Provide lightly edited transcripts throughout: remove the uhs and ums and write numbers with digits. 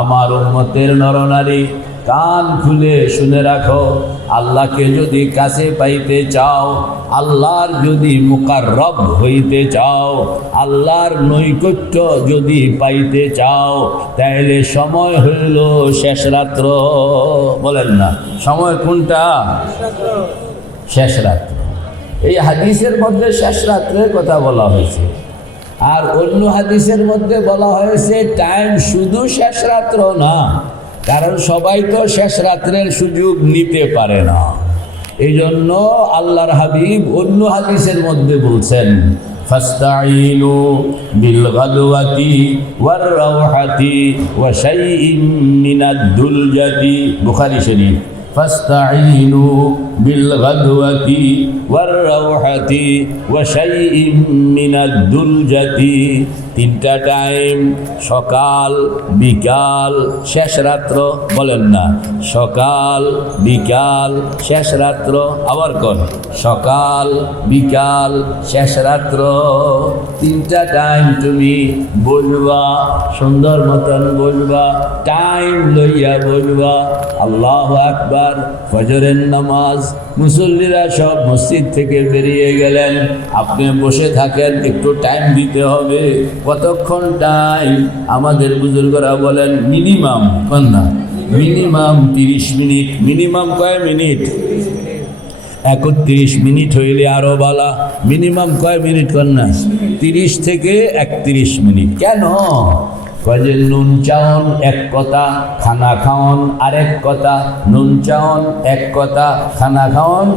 আমার উম্মতের নরনারী কান খুলে শুনে রাখো, আল্লাহকে যদি কাছে পাইতে চাও, আল্লাহর যদি মুকাররব হইতে চাও, আল্লাহর নৈকট্য যদি পাইতে চাও, তাহলে সময় হইল শেষ রাত্র। বলেন না সময় কোনটা? শেষ রাত্র। এই হাদিসের মধ্যে শেষ রাত্রের কথা বলা হয়েছে, আর অন্য হাদিসের মধ্যে বলা হয়েছে টাইম শুধু শেষ রাত্র না, কারণ সবাই তো শেষ রাত্রের সুযোগ নিতে পারে না। এই জন্য আল্লাহর হাবিব অন্য হাদিসের মধ্যে বলছেন, ফাস্তাঈনু বিল গাদওয়াতি ওয়ার রাওহাতি ওয়া শাইইম মিনাদ দুলজাতি। বুখারী শরীফ। ফাস্তাঈনু বিল গাদওয়াতি ওয়ার রাওহাতি ওয়া শাইইম মিনাদ দুলজাতি। তিনটা টাইম, সকাল, বিকাল, শেষ রাত্র। বলেন না সকাল, বিকাল, শেষ রাত্র। আবার কোন? সকাল, বিকাল, শেষ রাত্র। তিনটা টাইম তুমি বলবা, সুন্দর মতন বলবা, টাইম লইয়া বলবা। আল্লাহু আকবার। ফজরের নামাজ, মুসল্লিরা সব মসজিদ থেকে বেরিয়ে গেলেন, আপনি বসে থাকেন, একটু টাইম দিতে হবে। কতক্ষণ টাইম? আমাদের বুজুর্গরা বলেন মিনিমাম, না মিনিমাম 30 মিনিট। মিনিমাম কয় মিনিট? 31 মিনিট হইলে আরো বালা। মিনিমাম কয় মিনিট কন্যা? 30 থেকে 31 মিনিট। কেন? কয়ে নুন চাওন এক কথা, খানা খাওন আরেক কথা। নুন চাওন এক কথা, খানা খাওন।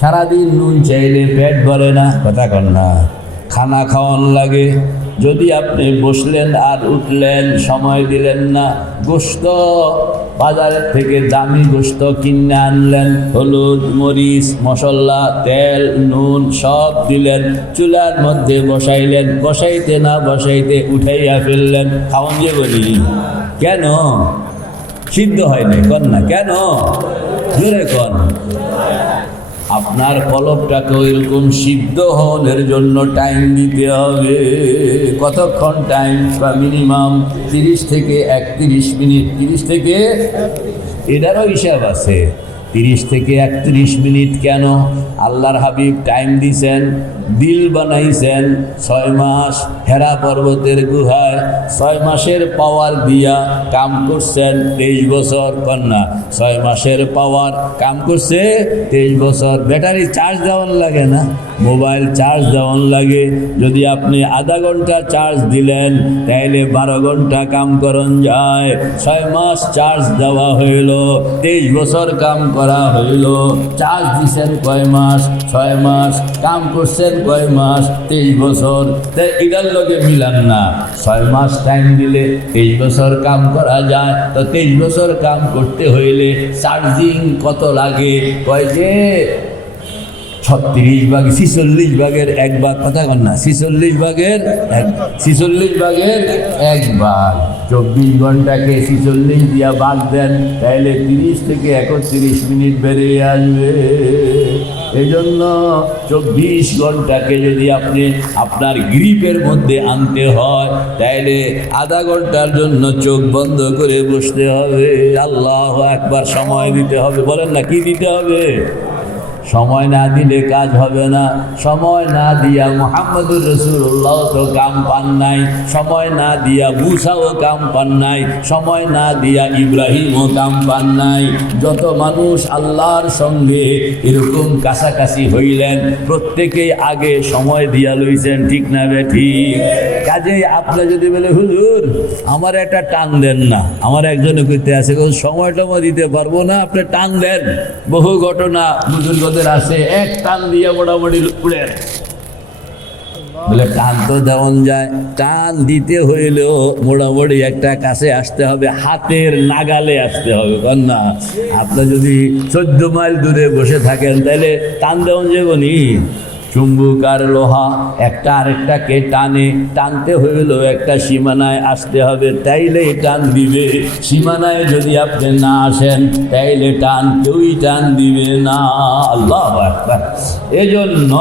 সারাদিন নুন চাইলে পেট ভরে না, কথা কন্যা। খানা খাওয়ান লাগে। যদি আপনি বসলেন আর উঠলেন, সময় দিলেন না, গোশত বাজারের থেকে দামি গোশত কিনে আনলেন, হলুদ, মরিচ, মশলা, তেল, নুন সব দিলেন, চুলার মধ্যে বসাইলেন, বসাইতে না বসাইতে উঠাইয়া ফেললেন, খাওয়ান যে বলি। কেন? সিদ্ধ হয়নি কন্যা। কেন? জোরে কন। আপনার কলবটাকে ওইরকম সিদ্ধ হওয়ার জন্য টাইম দিতে হবে। কতক্ষণ টাইম? মিনিমাম 30 থেকে 31 মিনিট। 30 থেকে, এটারও হিসাব আছে। 30 থেকে 31 মিনিট কেন? আল্লাহর হাবিব টাইম দিছেন, দিল বানাইছেন 6 মাস হেরা পর্বতের গুহায়। 6 মাসের পাওয়ার দিয়া কাম করছেন 23 বছর কন্যা। 6 মাসের পাওয়ার কাম করছে 23 বছর। ব্যাটারি চার্জ দেওয়ান লাগে না? মোবাইল চার্জ দেওয়ান লাগে। যদি আপনি আধা ঘন্টা চার্জ দিলেন, তাহলে 12 ঘন্টা কাম করন যায়। 6 মাস চার্জ দেওয়া হইল, 23 বছর কাম করা হইল। চার্জ দিছেন কয় মাস? 6 মাস। কাম করছেন কয় মাস? 23 বছর। তাই এটার লগে মিলান না। 6 মাস টাইম দিলে 23 বছর কাম করা যায়, তো 23 বছর কাম করতে হইলে চার্জিং কত লাগে? কয় যে 36 ভাগ 46 ভাগের 1 ভাগ। কথা কন না? 46 ভাগের 1 ভাগ। 24 ঘন্টাকে 46 দিয়া ভাগ দেন, তাহলে 30 থেকে 31 মিনিট বেরিয়ে আসবে। এই জন্য 24 ঘন্টাকে যদি আপনি আপনার গ্রিপের মধ্যে আনতে হয়, তাহলে আধা ঘন্টার জন্য চোখ বন্ধ করে বসতে হবে। আল্লাহু আকবার। সময় দিতে হবে। বলেন না কি দিতে হবে? সময় না দিলে কাজ হবে না। সময় না দিয়া মুহাম্মদুর রাসূলুল্লাহ তো কাম পান নাই, সময় না দিয়া মুসাও কাম পান নাই, সময় না দিয়া ইব্রাহিমও কাম পান নাই। যত মানুষ আল্লাহর সঙ্গে এরকম কাছাকাছি হইলেন, প্রত্যেকেই আগে সময় দিয়া লইছেন। ঠিক না বেঠিক? কাজেই আপনি যদি বলে হুজুর আমার একটা টান দেন না, আমার একজনে কইতে আছে সময়টা দিতে পারবো না, আপনি টান দেন। বহু ঘটনা বুজুর্গদের আছে, এক টান দিয়ে মোটামুটি উড়ে। বলে টান তো দেওয়ান যায়, টান দিতে হইলেও মোটামুটি একটা কাছে আসতে হবে, হাতের নাগালে আসতে হবে। কন্যা আপনি যদি 14 মাইল দূরে বসে থাকেন, তাহলে টান দেওয়ান যাবনি। চুম্বক আর লোহা একটা আরেকটাকে টানতে হইলেও একটা সীমানায় আসতে হবে, তাইলে টান দিবে। সীমানায় যদি আপনি না আসেন, তাইলে কেউই টান দিবে না। আল্লাহু আকবার। এজন্য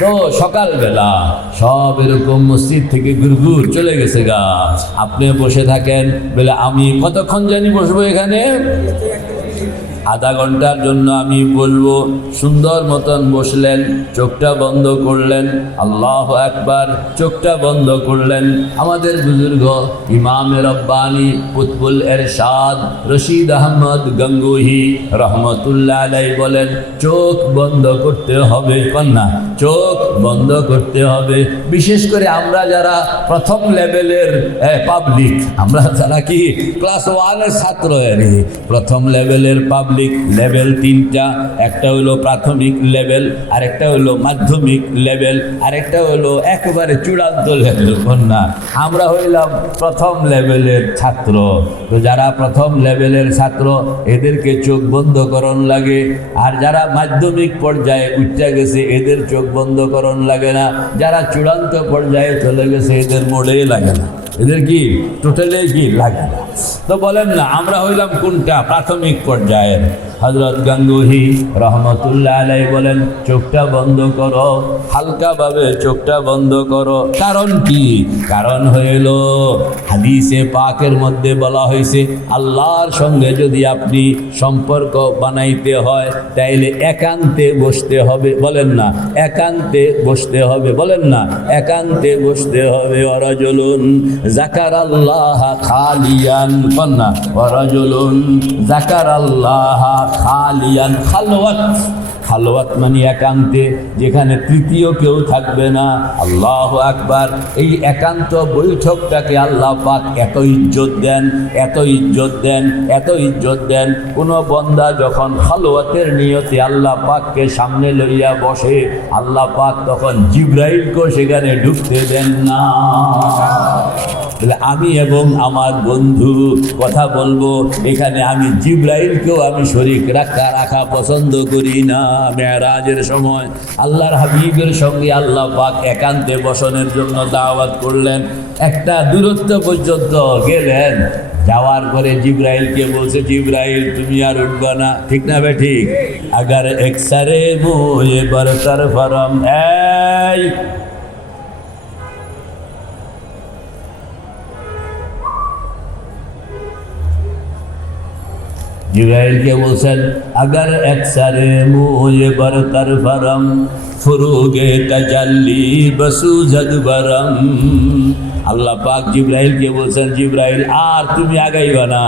তো সকালবেলা সব এরকম মসজিদ থেকে গুরগুর চলে গেছে গা, আপনি বসে থাকেন বলে আমি কতক্ষণ জানি বসবো এখানে, আধা ঘন্টার জন্য আমি বলবো। সুন্দর মতন বসলেন, চোখটা বন্ধ করলেন, আল্লাহু আকবার, চোখটা বন্ধ করলেন। আমাদের বুজুর্গ ইমামে রব্বানি কুতবুল এরশাদ রশিদ আহমদ গঙ্গুহি রহমতুল্লাহ আলাইহি বলেন, চোখ বন্ধ করতে হবে, কন্যা চোখ বন্ধ করতে হবে। বিশেষ করে আমরা যারা প্রথম লেভেলের পাবলিক, আমরা যারা কি ক্লাস 1-এর ছাত্র, প্রথম লেভেলের পাবলিক লেভেল তিনটা, একটা হলো প্রাথমিক লেভেল, আরেকটা হলো মাধ্যমিক লেভেল, আরেকটা হলো একেবারে চূড়ান্ত লেভেল। কন্যা আমরা হইলাম প্রথম লেভেলের ছাত্র। তো যারা প্রথম লেভেলের ছাত্র এদেরকে চোখ বন্ধ করণ লাগে, আর যারা মাধ্যমিক পর্যায়ে উঠে গেছে এদের চোখ বন্ধ করণ লাগে না, যারা চূড়ান্ত পর্যায়ে চলে গেছে এদের মোড়েই লাগে না, এদের কি টোটালে কি লাগে না। তো বলেন না আমরা হইলাম কোনটা, প্রাথমিক পর্যায়ের। হযরত গঙ্গুহি রহমতুল্লাহ আলাইহি বলেন, চোখটা বন্ধ করো, হালকাভাবে চোখটা বন্ধ করো। কারণ কি? কারণ হইল হাদিসে পাকের মধ্যে বলা হয়েছে, আল্লাহর সঙ্গে যদি আপনি সম্পর্ক বানাইতে হয় তাইলে একান্তে বসতে হবে। বলেন না একান্তে বসতে হবে, বলেন না একান্তে বসতে হবে। ওয়ারাজুলুন যাকারাল্লাহ খালিয়ান, কন্যা ওয়ারাজুলুন যাকারাল্লাহ খালিয়ান, খালওয়াত, খালওয়াত মানে একান্তে, যেখানে তৃতীয় কেউ থাকবে না। আল্লাহু আকবার। এই একান্ত বৈঠকটাকে আল্লাহ পাক এত ইজ্জত দেন, এত ইজ্জত দেন, এত ইজ্জত দেন। কোন বন্দা যখন খালওয়াতের নিয়তে আল্লাহ পাককে সামনে লইয়া বসে, আল্লাহ পাক তখন জিবরাইলকে সেখানে ঢুকতে দেন না। আমি এবং আমার বন্ধু কথা বলবো, এখানে আমি জিবরাইলকেও আমি শরীক রাখা পছন্দ করি না। মেরাজের সময় আল্লাহর হাবিবের সঙ্গে আল্লাহ পাক একান্তে বসনের জন্য দাওয়াত করলেন। একটা দূরত্ব পর্যন্ত গেলেন, যাওয়ার পরে জিবরাইলকে বলছে, জিবরাইল তুমি আর উঠবা না, ঠিক না বে ঠিক? আগার একসারে মুয়ে বরতর ফরম, এই জিবরাইলকে বলছেন, আগার একসারে মুয়ে বরতর ফরম ফুরুগে তাজাল্লি বসুজদ বরম। আল্লাহ পাক জিবরাইলকে বলছেন, জিবরাইল আর তুমি আগাইবা না,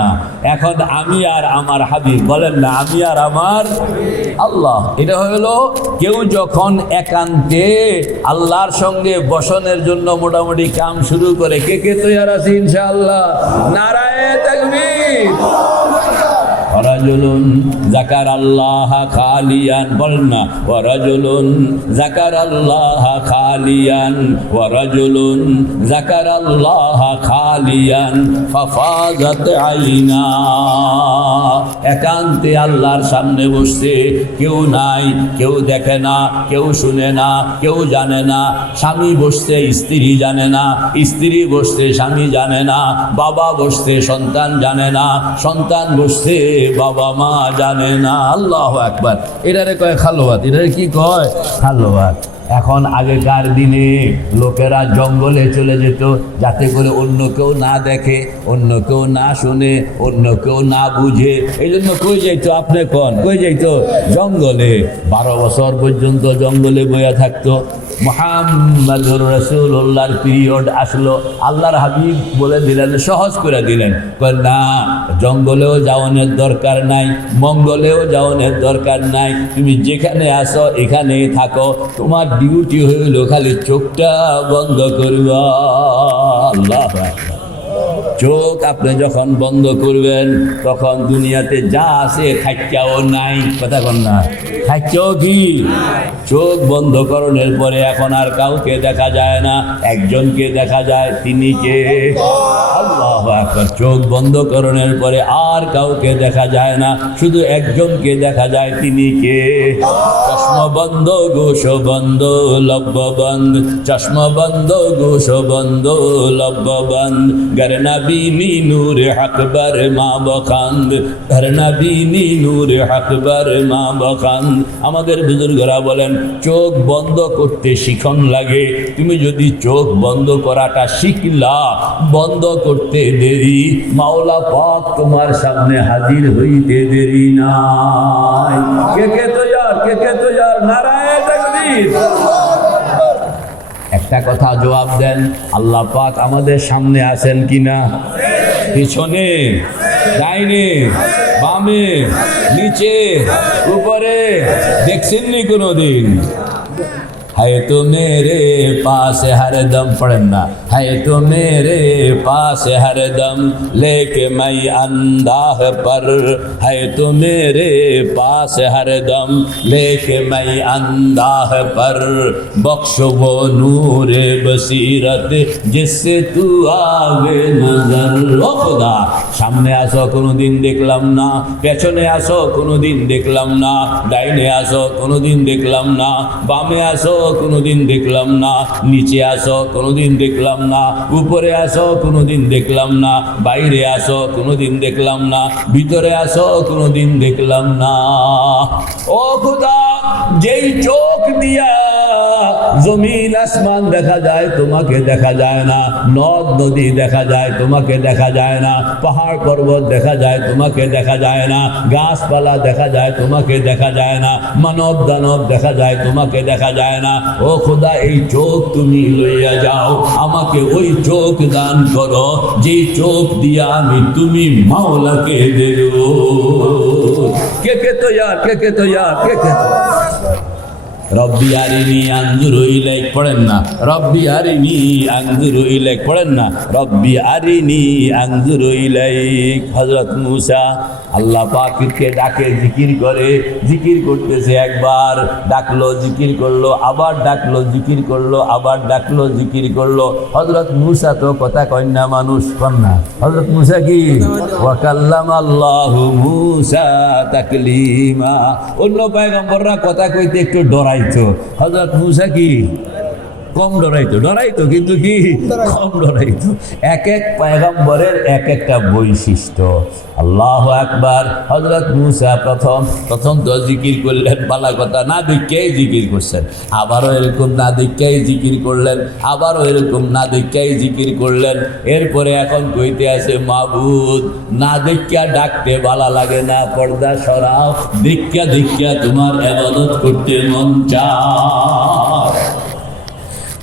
এখন আমি আর আমার হাবিব, বলেন না আমি আর আমার আল্লাহ। এটা হলো কেউ যখন একান্তে আল্লাহর সঙ্গে বসনের জন্য মোটামুটি কাম শুরু করে। কে কে তৈয়ার আছে ইনশাআল্লাহ? নারায়ে তাকবীর। ওয়ারাজুলুন যাকারাল্লাহ খালিয়ান, বলেন না ওয়ারাজুলুন যাকারাল্লাহ খালিয়ান, ওয়ারাজুলুন যাকারাল্লাহ খালিয়ান ফাফাজাত আইনা। একান্তে আল্লাহর সামনে বসছে, কেউ নাই, কেউ দেখে না, কেউ শুনে না, কেউ জানে না। স্বামী বসছে, স্ত্রী জানে না, স্ত্রী বসছে, স্বামী জানে না। বাবা বসছে, সন্তান জানে না, সন্তান বসছে, বাবা মা জানে না। আল্লাহু আকবার। এটারে কয় খালওয়াত, এটারে কি কয়? খালওয়াত। এখন আগেকার দিনে লোকেরা জঙ্গলে চলে যেত যাতে করে অন্য কেউ না দেখে, অন্য কেউ না শুনে, অন্য কেউ না বুঝে। এই জন্য কই যাইতো? আপনি কন কই যাইতো? জঙ্গলে। 12 বছর পর্যন্ত জঙ্গলে বইয়া থাকতো। মুহাম্মাদুর রাসূলুল্লাহর পিরিয়ড আসলো, আল্লাহর হাবিব বলে দিলেন, সহজ করে দিলেন, না জঙ্গলেও যাওয়ানোর দরকার নাই, মঙ্গলেও যাওয়ানোর দরকার নাই, তুমি যেখানে আসো এখানেই থাকো, তোমার ডিউটি হইল খালি চোখটা বন্ধ করবা। আল্লাহু আকবার। চোখ আপনি যখন বন্ধ করবেন তখন দুনিয়াতে যা আছে থাইক্যাও নাই, কথা বল না, থাইক্যাও কি? চোখ বন্ধ করণের পরে এখন আর কাউকে দেখা যায় না, একজনকে দেখা যায়, তিনি কে? আল্লাহু আকবার। চোখ বন্ধ করণের পরে আর কাউকে দেখা যায় না, শুধু একজনকে দেখা যায়, তিনি কে? চশমা বন্ধ, গোশ বন্ধ, লব্ব বন্ধ, চশমা বন্ধ, গোশ বন্ধ, লব্ব বন্ধ, গর নবী নবীনি নূর আকবার মা বখান্দ, ঘর নবীনি নূর আকবার মা বখান্দ। আমাদের বুজুর্গরা বলেন চোখ বন্ধ করতে শিখন লাগে। তুমি যদি চোখ বন্ধ করাটা শিখলা, বন্ধ করতে দেরি, মাওলা পাক তোমার সামনে হাজির হইতে দেরি নাই। কে কে তৈয়ার, কে কে তৈয়ার? নারায়ে তাকবীর। একটা কথা জবাব দেন, আল্লাহ পাক আমাদের সামনে আছেন কিনা? পিছনে, ডাইনে, বামে, নিচে, উপরে দেখছেননি কোনোদিন? है तो मेरे पास हरदम, पढ़ना है तो मेरे पास हरदम, लेके मैं अंदाह पर, है तो मेरे पास हरदम, लेके मैं अंदाह पर, बख्श वो नूर बसीरत जिससे तू आवे नजर। ও খোদা, সামনে আসো কোনোদিন দেখলাম না, পেছনে আসো কোনোদিন দেখলাম না, ডাইনে আসো কোনোদিন দেখলাম না, বামে আসো কোনোদিন দেখলাম না, নিচে আসো কোনোদিন দেখলাম না, উপরে আসো কোনোদিন দেখলাম না, বাইরে আসো কোনোদিন দেখলাম না, ভিতরে আসো কোনোদিন দেখলাম না। ও খোদা, যেই চোখ দিয়া জমিন আসমান দেখা যায় তোমাকে দেখা যায় না, নদ নদী দেখা যায় তোমাকে দেখা যায় না, পাহাড় পর্বত দেখা যায় তোমাকে দেখা যায় না, গাছপালা দেখা যায় তোমাকে দেখা যায় না, মানব দানব দেখা যায় তোমাকে দেখা যায় না। ও খোদা, এই চোখ তুমি লইয়া যাও, আমাকে ওই চোখ দান করো যেই চোখ দিয়া আমি তুমি মাওলাকে দেব। কে কে তৈয়ার, কে কে তৈয়ার, কে কে? রব্বি আরিনি আনজুরু ইলাইক, পড়েন না? রব্বি আরিনি আনজুরু ইলাইক, পড়েন না? রব্বি আরিনি আনজুরু ইলাইক। হযরত মূসা আল্লাহ পাককে ডাকে, জিকির করে, জিকির করতেছে, একবার ডাকলো জিকির করলো, আবার ডাকলো জিকির করলো, আবার ডাকলো জিকির করলো। হযরত মূসা তো কথা কয় না মানুষ, কন না? হযরত মূসা কি? ওয়া কাল্লামাল্লাহু মূসা তাকলিমা। অন্য পয়গম্বররা কথা কইতে একটু ডরাইতো, হযরত মূসা কি কম ডরাইতো? ডরাইতো কিন্তু কি কম ডরাইতো। এক এক পয়গম্বরের এক একটা বৈশিষ্ট্য। আল্লাহু আকবার। হযরত মূসা প্রথম তো জিকির করলেন, বালা কথা না দেখেই জিকির করছেন, আবারও এরকম না দেখেই জিকির করলেন, আবারও এরকম না দেখেই জিকির করলেন। এরপরে এখন কইতে আছে, মাবুদ না দেখিয়া ডাকতে বালা লাগে না, পর্দা সরাও, দেখিয়া দেখিয়া তোমার ইবাদত করতে মন চায়।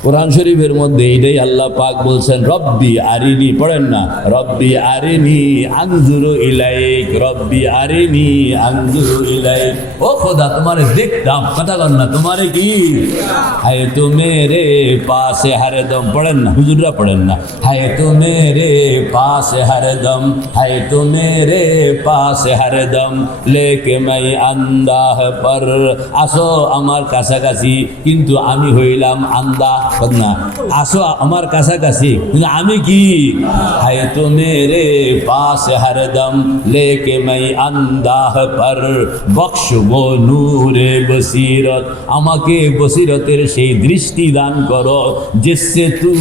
কোরআন শরীফের মধ্যে এইটাই আল্লাহ পাক বলছেন, রব্বি আরিনি, পড়েন না? রব্বি আরিনি আনজুরু ইলাইক, রব্বি আরিনি আনজুরু ইলাইক। ও খোদা, তোমারে দেখতাম, কথা বল না, তোমারে কি? হায় তো মেরে পাশে হরদম, পড়েন না? হুজুররা পড়েন না? হায় তো মেরে পাশে হরদম, হায় তো মেরে পাশে হরদম, লেকে মাই আন্দাহ পর। আসো আমার কাছাকাছি, কিন্তু আমি হইলাম আন্দা, না আসো আমার কাছাকাছি, আমি কি? হায় তো মেরে পাস হরদম, লেকে মাই আন্দাহ পর, বখশ वो নূরে বসিরত, আমাকে বসিরতের সেই দৃষ্টি দান করো, জিসসে তু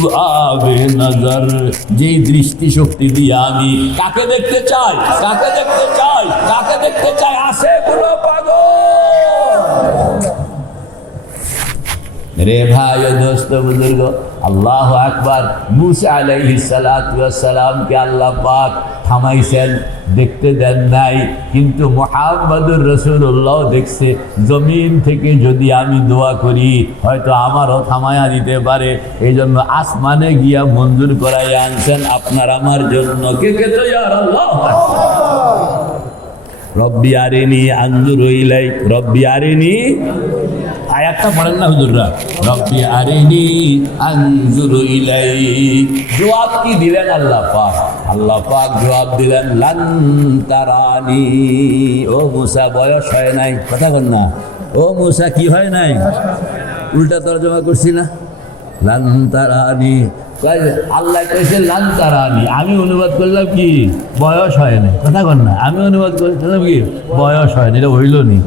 আবে নজর, যেই দৃষ্টি শক্তি দিয়ে আমি কাকে দেখতে চাই, কাকে দেখতে চাই, কাকে দেখতে চাই? আসে কোনো পাগল? রে ভাই ও দোস্ত বুজুর্গ, আল্লাহু আকবার। মূসা আলাইহিস সালাতু ওয়াস সালামকে আল্লাহ পাক থামাইছেন, দেখতে দেন নাই, কিন্তু মুহাম্মদুর রাসূলুল্লাহ দেখছে। জমিন থেকে যদি আমি দোয়া করি হয়তো আমারও থামায়া দিতে পারে, এই জন্য আসমানে গিয়া মঞ্জুর করাইয়া আনছেন আপনার আমার জন্য। কে কে তো ইয়া আল্লাহ? রব্বি আরিনি আনজুরু ইলাইক, রব্বি আরিনি, আয়াতটা পড়েন না হুজুররা? রব্বি আরিনি আনজুরু ইলাইক। জবাব কি দিলেন আল্লাহ পাক? আল্লাহ পাক জবাব দিলেন, লান তারানি। ও মূসা, বয়স হয় নাই, কথা বল না? ও মূসা, কি হয় নাই? উল্টা তরজমা করছি না? লান তারানি, আল্লাহ কইছে লান তারানি, আমি অনুবাদ করলাম কি? বয়স হয় নাই, কথা বল না? আমি অনুবাদ করলাম কি? বয়স হয় না, এটা হইল নি?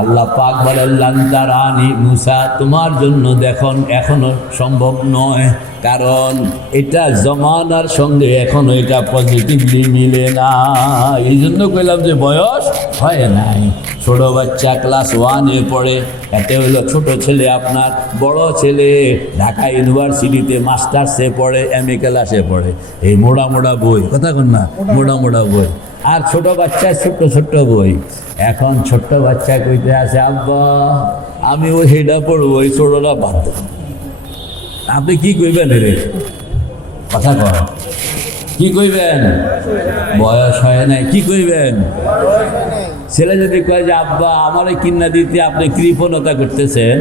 আল্লাহ পাক বলেন, লান তারানি, মূসা তোমার জন্য দেখুন এখনো সম্ভব নয়। কারণ এটা জমানার সঙ্গে এখনো এটা পজিটিভলি মিলে না। এই জন্য কইলাম যে বয়স হয় নাই। ছোট বাচ্চা ক্লাস 1-এ পড়ে, এতে হলো ছোট ছেলে আপনার, বড় ছেলে ঢাকা ইউনিভার্সিটিতে মাস্টার্সে পড়ে, MA ক্লাসে পড়ে। এই মোড়া মোড়া বই, কথা কন না, মোড়া মোড়া বই। আর ছোট বাচ্চা ছোট্ট ছোট্ট বই। এখন ছোট্ট বাচ্চা কইতে আছে, আব্বা আমি ওই হেডা পড়বো, ওই ছোটটা বাদ দেব। আপনি কি কইবেন রে? কথা কন, কি কইবেন? বয়স হয় নাই, কি কইবেন? ছেলে যদি কয় যে আব্বা আমারে কিনা দিতে আপনি কৃপণতা করতেছেন,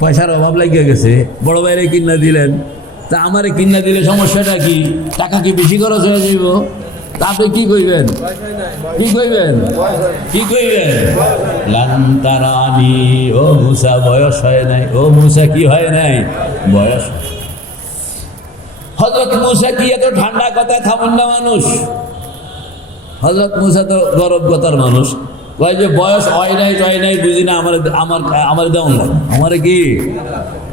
পয়সার অভাব লাগিয়ে গেছে, বড় ভাইরে কিনা দিলেন, তা আমারে কিনা দিলে সমস্যাটা কি? টাকা কি বেশি খরচ হয়ে যাইব? তা আপনি কি কইবেন? কি কইবেন? কি কইবেন? লান্তারানি, ও মুসা বয়স হয় নাই। ও মুসা কি হয় নাই? বয়স। হযরত মুসা কি এত ঠান্ডা কথায় থামেন না মানুষ? হযরত মুসা তো গরব কথার মানুষ, কয় যে বয়স হয় নাই বুঝি না, আমার দেওয়া নাই, আমার কি?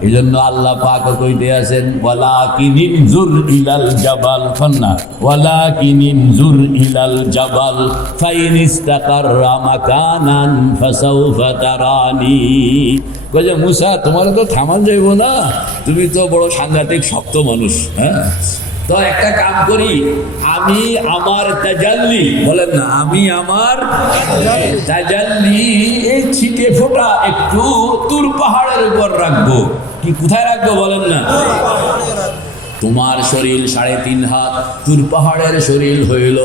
এই জন্য আল্লাহ পাক কইতে আছেন, ওয়ালাকিন ইনজুর ইলাল জাবাল, ফন্না ওয়ালাকিন ইনজুর ইলাল জাবাল ফাইন ইস্তাকাররা মাকানান ফাসাউফা তারানি। কয় যে মুসা তোমার তো থামান যাইব না, তুমি তো বড় সাংঘাতিক শক্ত মানুষ। হ্যাঁ, তো একটা কাম করি, আমি আমার তাজাল্লি, বলেন না, আমি আমার তাজাল্লি এই ছিটে ফোটা একটু তুর পাহাড়ের উপর রাখবো। কি কোথায় রাখবো বলেন না? তোমার শরীর 3.5 হাত, তুর পাহাড়ের শরীর হইল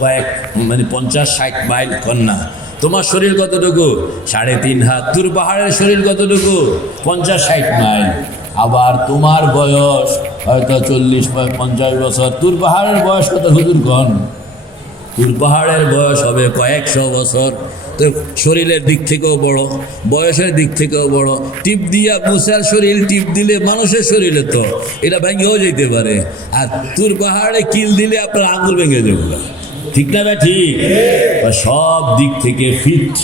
কয়েক 50-60 মাইল কন্যা। তোমার শরীর কতটুকু? 3.5 হাত। তুর পাহাড়ের শরীর কতটুকু? 50-60 মাইল। আবার তোমার বয়স হয়তো 40-50 বছর। তুর পাহাড়ের বয়স কত হুজুর কন? তুর পাহাড়ের বয়স হবে কয়েকশো বছর। তো শরীরের দিক থেকেও বড়, বয়সের দিক থেকেও বড়। টিপ দিয়া মুসার শরীর টিপ দিলে মানুষের শরীরে তো এটা ভেঙেও যেতে পারে, আর তুর পাহাড়ে কিল দিলে আপনার আঙুল ভেঙে যাবে। ঠিক না ভাই? ঠিক। সব দিক থেকে ফিট,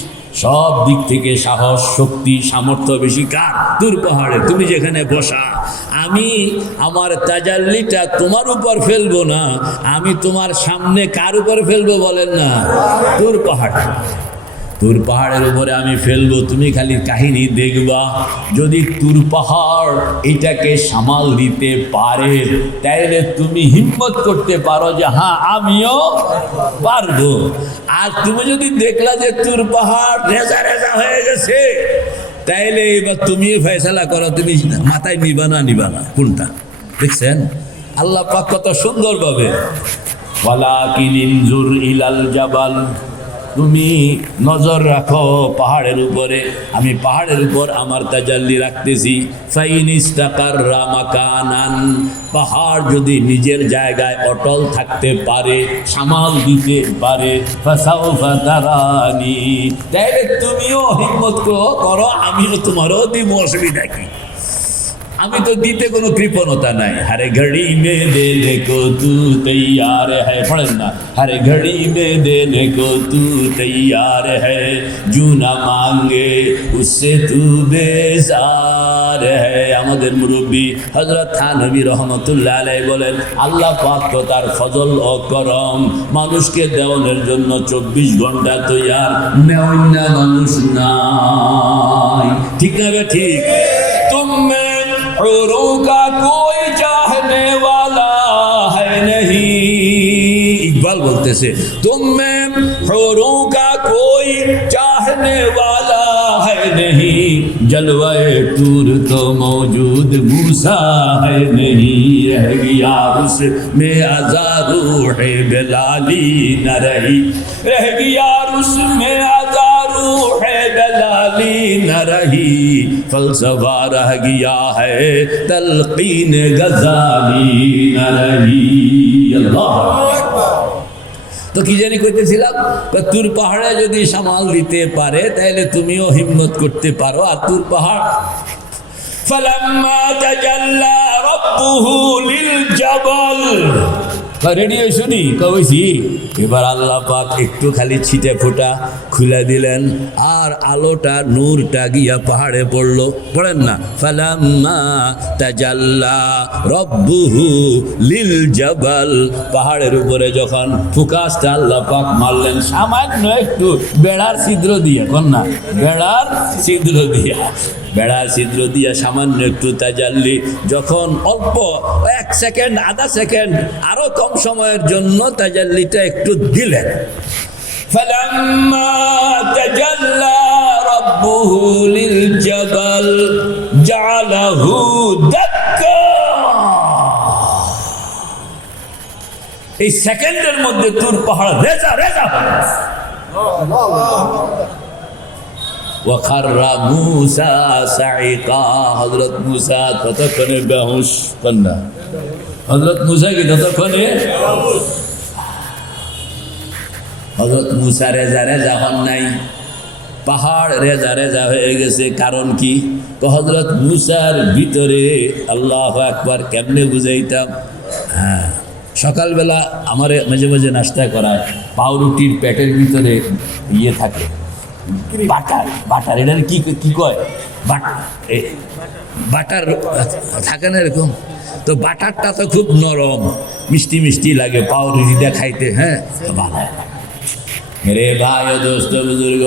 সব দিক থেকে সাহস, শক্তি, সামর্থ্য বেশি কার? তুর পাহাড়ে। তুমি যেখানে বসা, আমি আমার তাজাল্লিটা তোমার উপর ফেলবো না, আমি তোমার সামনে কার উপর ফেলবো বলেন না? তুর পাহাড়। তুর পাহাড়ের উপরে আমি ফেলবো, তুমি খালি কাহিনী দেখবা। যদি তুর পাহাড় এটাকে সামাল দিতে পারে, তাইলে তুমি হিম্মত করতে পারো যে হ্যাঁ আমিও পারবো। আর তুমি যদি দেখলা যে তুর পাহাড় রেজা রেজা হয়ে গেছে, তাইলে এবার তুমি ফয়সালা করো, তুমি মাথায় নিবা না কোনটা। দেখছেন আল্লাহ পাক কত সুন্দরভাবে, ওয়ালাকিন ইনজুর ইলাল জাবাল, তুমি নজর রাখো পাহাড়ের উপরে, আমি পাহাড়ের উপর আমার তাজাল্লি রাখতেছি। ফাইন ইস্তাকাররা মাকানান, পাহাড় যদি নিজের জায়গায় অটল থাকতে পারে, সামাল দিতে পারে, ফাসাউফা তারানি, তাইলে তুমিও হিম্মত করো, আমিও তোমারও দিব, অসুবিধা কি? আমি তো দিতে কোনো কৃপণতা নাই। হরে ঘড়ি মে দেনে কো তু তৈয়ার হ্যায়, পড়েন না, হরে ঘড়ি মে দেনে কো তু তৈয়ার হ্যায়, জু না মাঙ্গে উসসে তু বেজার হ্যায়। আমাদের মুরব্বী হযরত থানভী রহমতুল্লাহ আলাইহি বলেন, আল্লাহ পাক তো তার ফজল ও করম মানুষকে দেওয়ার জন্য 24 ঘন্টা তৈয়ার, নেওয়া মানুষ নাই। ঠিক না? ঠিক। তুমি औरों का कोई चाहने वाला है नहीं, इकबाल बोलते से, तुम में औरों का कोई चाहने वाला है नहीं, जलवाए तूर तो मौजूद मूसा है नहीं, रह गया उसमें आज़ारू है बेलाली न रही, रह गया उसमें आज़ारू है बेलाली न रही, फलसफा रह गया है तलकीन गजाली न रही। अल्लाह। তো কি জানি কইতেছিলাম, তুর পাহাড়ে যদি সামাল দিতে পারে তাহলে তুমিও হিম্মত করতে পারো। আর তুর পাহাড়, ফালাম্মা তাজাল্লা রাব্বুহু লিল জাবাল, রেডি হয়েছো নি? কইছি। এবার আল্লাহ পাক একটু খালি ছিটে ফোঁটা খুলে দিলেন, আর আলোটা নূরটা গিয়া পাহাড়ে পড়লো। পড়েন না, ফালাম্মা তাজাল্লা রব্বুহু লিল জাবাল, পাহাড়ের উপরে যখন ফুকাসটা আল্লাহ পাক মারলেন সামান্য একটু বেড়ার ছিদ্র দিয়ে, কন্যা বেড়ার ছিদ্র দিয়া, বেড়ার ছিদ্র দিয়া সামান্য একটু তাজাল্লি, যখন অল্প 1 সেকেন্ড, আধা সেকেন্ড, আরো কম সময়ের জন্য তাজাল্লিটা একটু দিলেন। ফালাম্মা তাজাল্লা রাব্বুহু লিল জাবাল জাআলাহু দাক্কা, এই সেকেন্ডের মধ্যে তুর পাহাড় রেজা রেজা ওয়াখাররা মুসা সাইকা, হযরত মুসা ততক্ষণে বেহুশ। কন্যা হযরত মুসা কি ততক্ষণে? হযরত মুসা রেজা রেজা হন নাই, পাহাড় রেজা রেজা হয়ে গেছে। কারণ কি? হযরত মুসার ভিতরে, আল্লাহু আকবার, কেমনে বুঝাইতাম? হ্যাঁ, সকালবেলা আমার মাঝে মাঝে নাস্তা করায় পাউরুটির পেটের ভিতরে ইয়ে থাকে, বাটার, বাটার, এটার কি কি কয়? বাটার থাকে না এরকম? তো বাটারটা তো খুব নরম, মিষ্টি মিষ্টি লাগে পাউরুটিটা খাইতে। হ্যাঁ, রে ভাই ও দোস্ত বুজুর্গ,